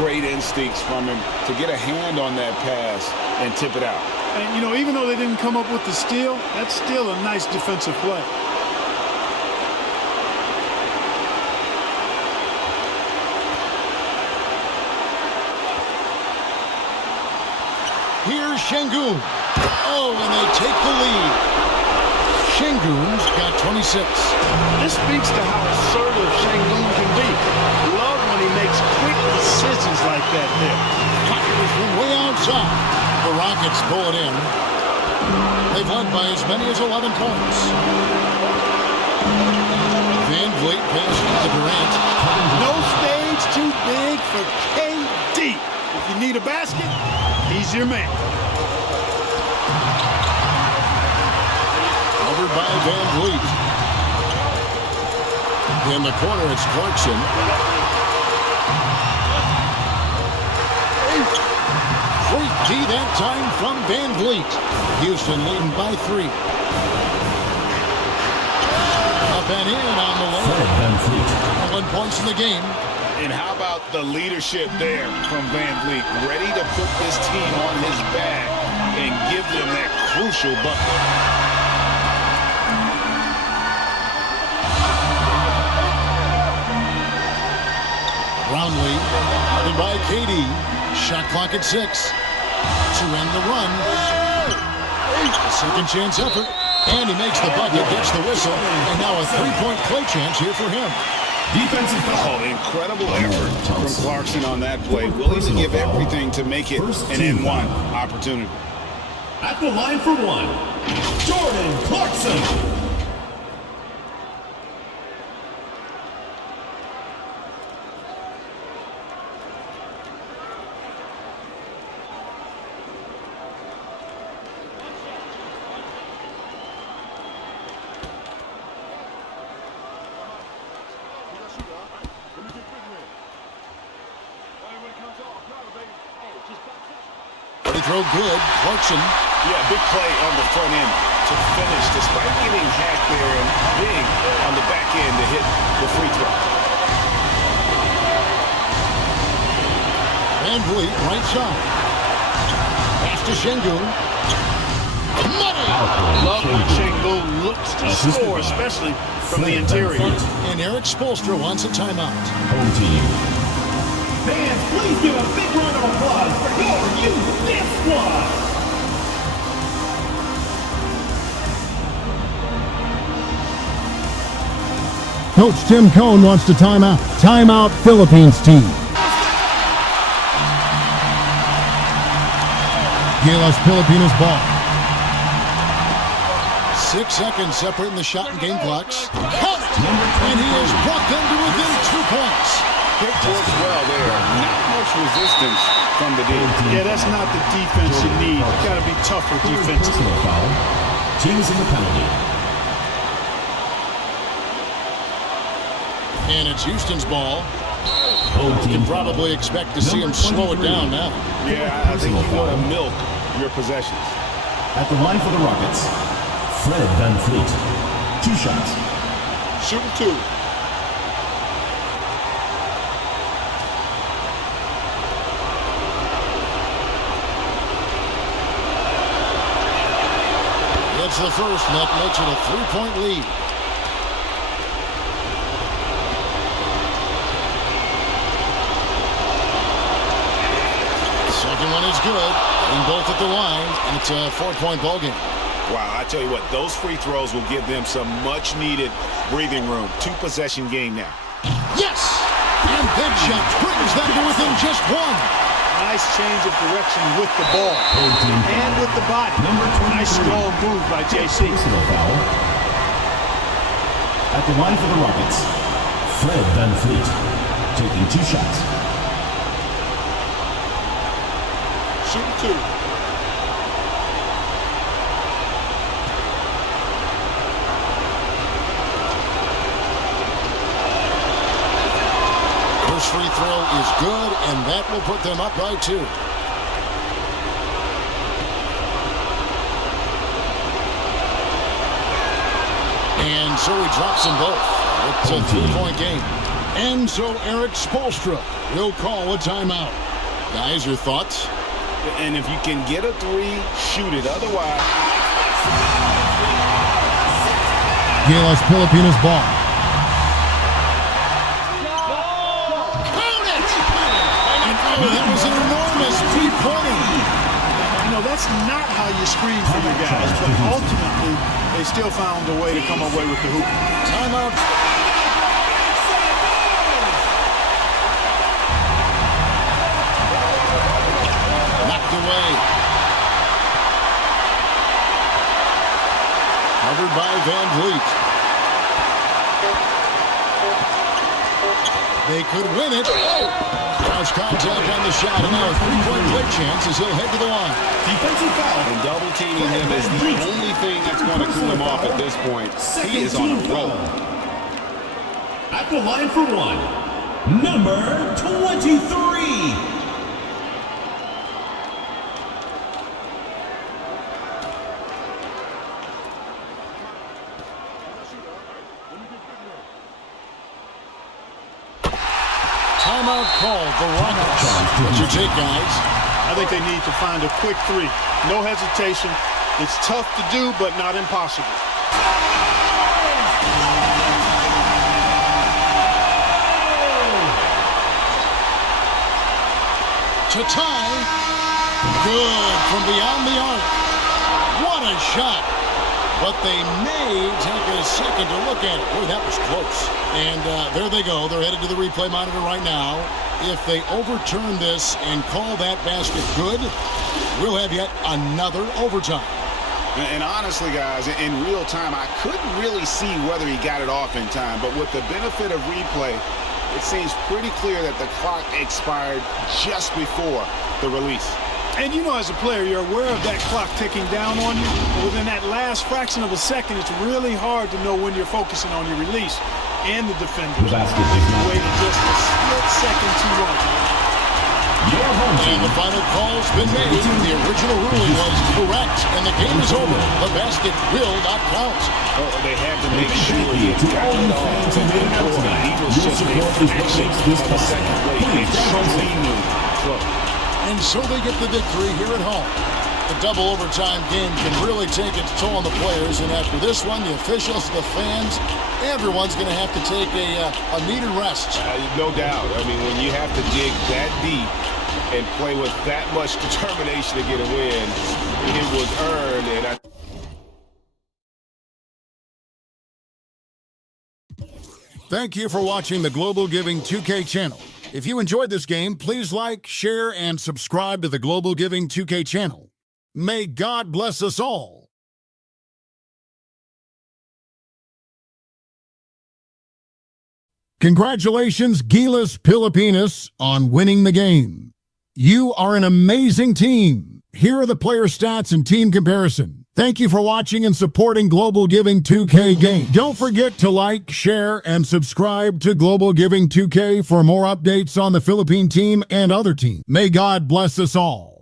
Great instincts from him to get a hand on that pass and tip it out. And, you know, even though they didn't come up with the steal, that's still a nice defensive play. Here's Şengün. Oh, and they take the lead. Şengün's got 26. This speaks to how assertive Şengün can be. Love when he makes quick decisions like that there. Fires from way outside. The Rockets pull it in. They've led by as many as 11 points. Van Vliet passes to Durant. No stage too big for KD. If you need a basket, he's your man. Covered by Van Vliet. In the corner, it's Clarkson. Free key that time from Van Vliet. Houston leading by 3. Up and in on the layup. 11 points in the game. And how about the leadership there from Van Vliet? Ready to put this team on his back and give them that crucial bucket. Brownlee, guarded by KD. Shot clock at 6. To end the run. A second chance effort. And he makes the bucket, gets the whistle. And now a 3-point play chance here for him. Defensive foul. Incredible effort from Clarkson on that play. Willing to give everything to make it an N1 opportunity. At the line for 1, Jordan Clarkson. Throw good. Clarkson. Yeah, big play on the front end to finish despite getting hacked there and big on the back end to hit the free throw. Van Vliet, right side. Pass to Şengün. Money! Love when Şengün looks to score, especially from the interior. And Erik Spoelstra wants a timeout. Home team. Fans, please give a big round of applause for your youth dance squad. Coach Tim Cohn wants to timeout. Timeout, Philippines team. GILAS Pilipinas ball. 6 seconds separating the shot and game clocks. Count it! And he has brought them to within 2 points. Pick works well there. Not much resistance from the D. Yeah, that's not the defense you need. You got to be tougher defensively. Personal foul. Teams in the penalty. And it's Houston's ball. You can probably expect to see him slow it down now. Yeah, I think you want to milk your possessions. At the line for the Rockets, Fred Van Vliet. 2 shots. Shooting 2. It's the first, and that makes it a 3-point lead. Second one is good, and both at the line, and it's a 4-point ball game. Wow, I tell you what, those free throws will give them some much-needed breathing room. 2-possession game now. Yes! And that shot brings them to within just 1. Nice change of direction with the ball and with the body. Nice strong move by JC. Personal foul. At the line for the Rockets, Fred Van Vliet taking 2 shots. Shooting 2. First free throw is good, and that will put them up by 2. And so he drops them both. It's a 3-point game. And so Erik Spoelstra will call a timeout. Guys, your thoughts? And if you can get a 3, shoot it. Otherwise... GILAS Pilipinas ball. That was an enormous 3-pointer. You know, that's not how you screen for your guys, but ultimately, they still found a way to come away with the hoop. Timeout. Knocked away. Covered by Van Vliet. They could win it. Cross contact on the shot, and now a 3-point play chance as he'll head to the line. Defensive foul. And double teaming him is the only thing that's going to cool him off at this point. He is on a roll. At the line for 1, number 23. Timeout called, the Rockets. What's your take, guys? I think they need to find a quick 3. No hesitation. It's tough to do, but not impossible. To tie. Good from beyond the arc. What a shot. But they may take a second to look at it. Boy, that was close. And there they go. They're headed to the replay monitor right now. If they overturn this and call that basket good, we'll have yet another overtime. And honestly, guys, in real time, I couldn't really see whether he got it off in time. But with the benefit of replay, it seems pretty clear that the clock expired just before the release. And you know, as a player, you're aware of that clock ticking down on you. But within that last fraction of a second, it's really hard to know when you're focusing on your release and the defender. The basket is not waiting just a split second too long. And the final call's been made. The original ruling was correct, and the game is over. The basket will not count. Well, they had to make sure he got it off. And he was just a fraction of a second late. They truly knew flow. And so they get the victory here at home. The double overtime game can really take its toll on the players, and after this one, the officials, the fans, everyone's going to have to take a needed rest. No doubt. I mean, when you have to dig that deep and play with that much determination to get a win, it was earned. And Thank you for watching the Global Giving 2K channel. If you enjoyed this game, please like, share, and subscribe to the Global Giving 2K channel. May God bless us all. Congratulations, GILAS Pilipinas, on winning the game. You are an amazing team. Here are the player stats and team comparison. Thank you for watching and supporting Global Giving 2K game. Don't forget to like, share, and subscribe to Global Giving 2K for more updates on the Philippine team and other teams. May God bless us all.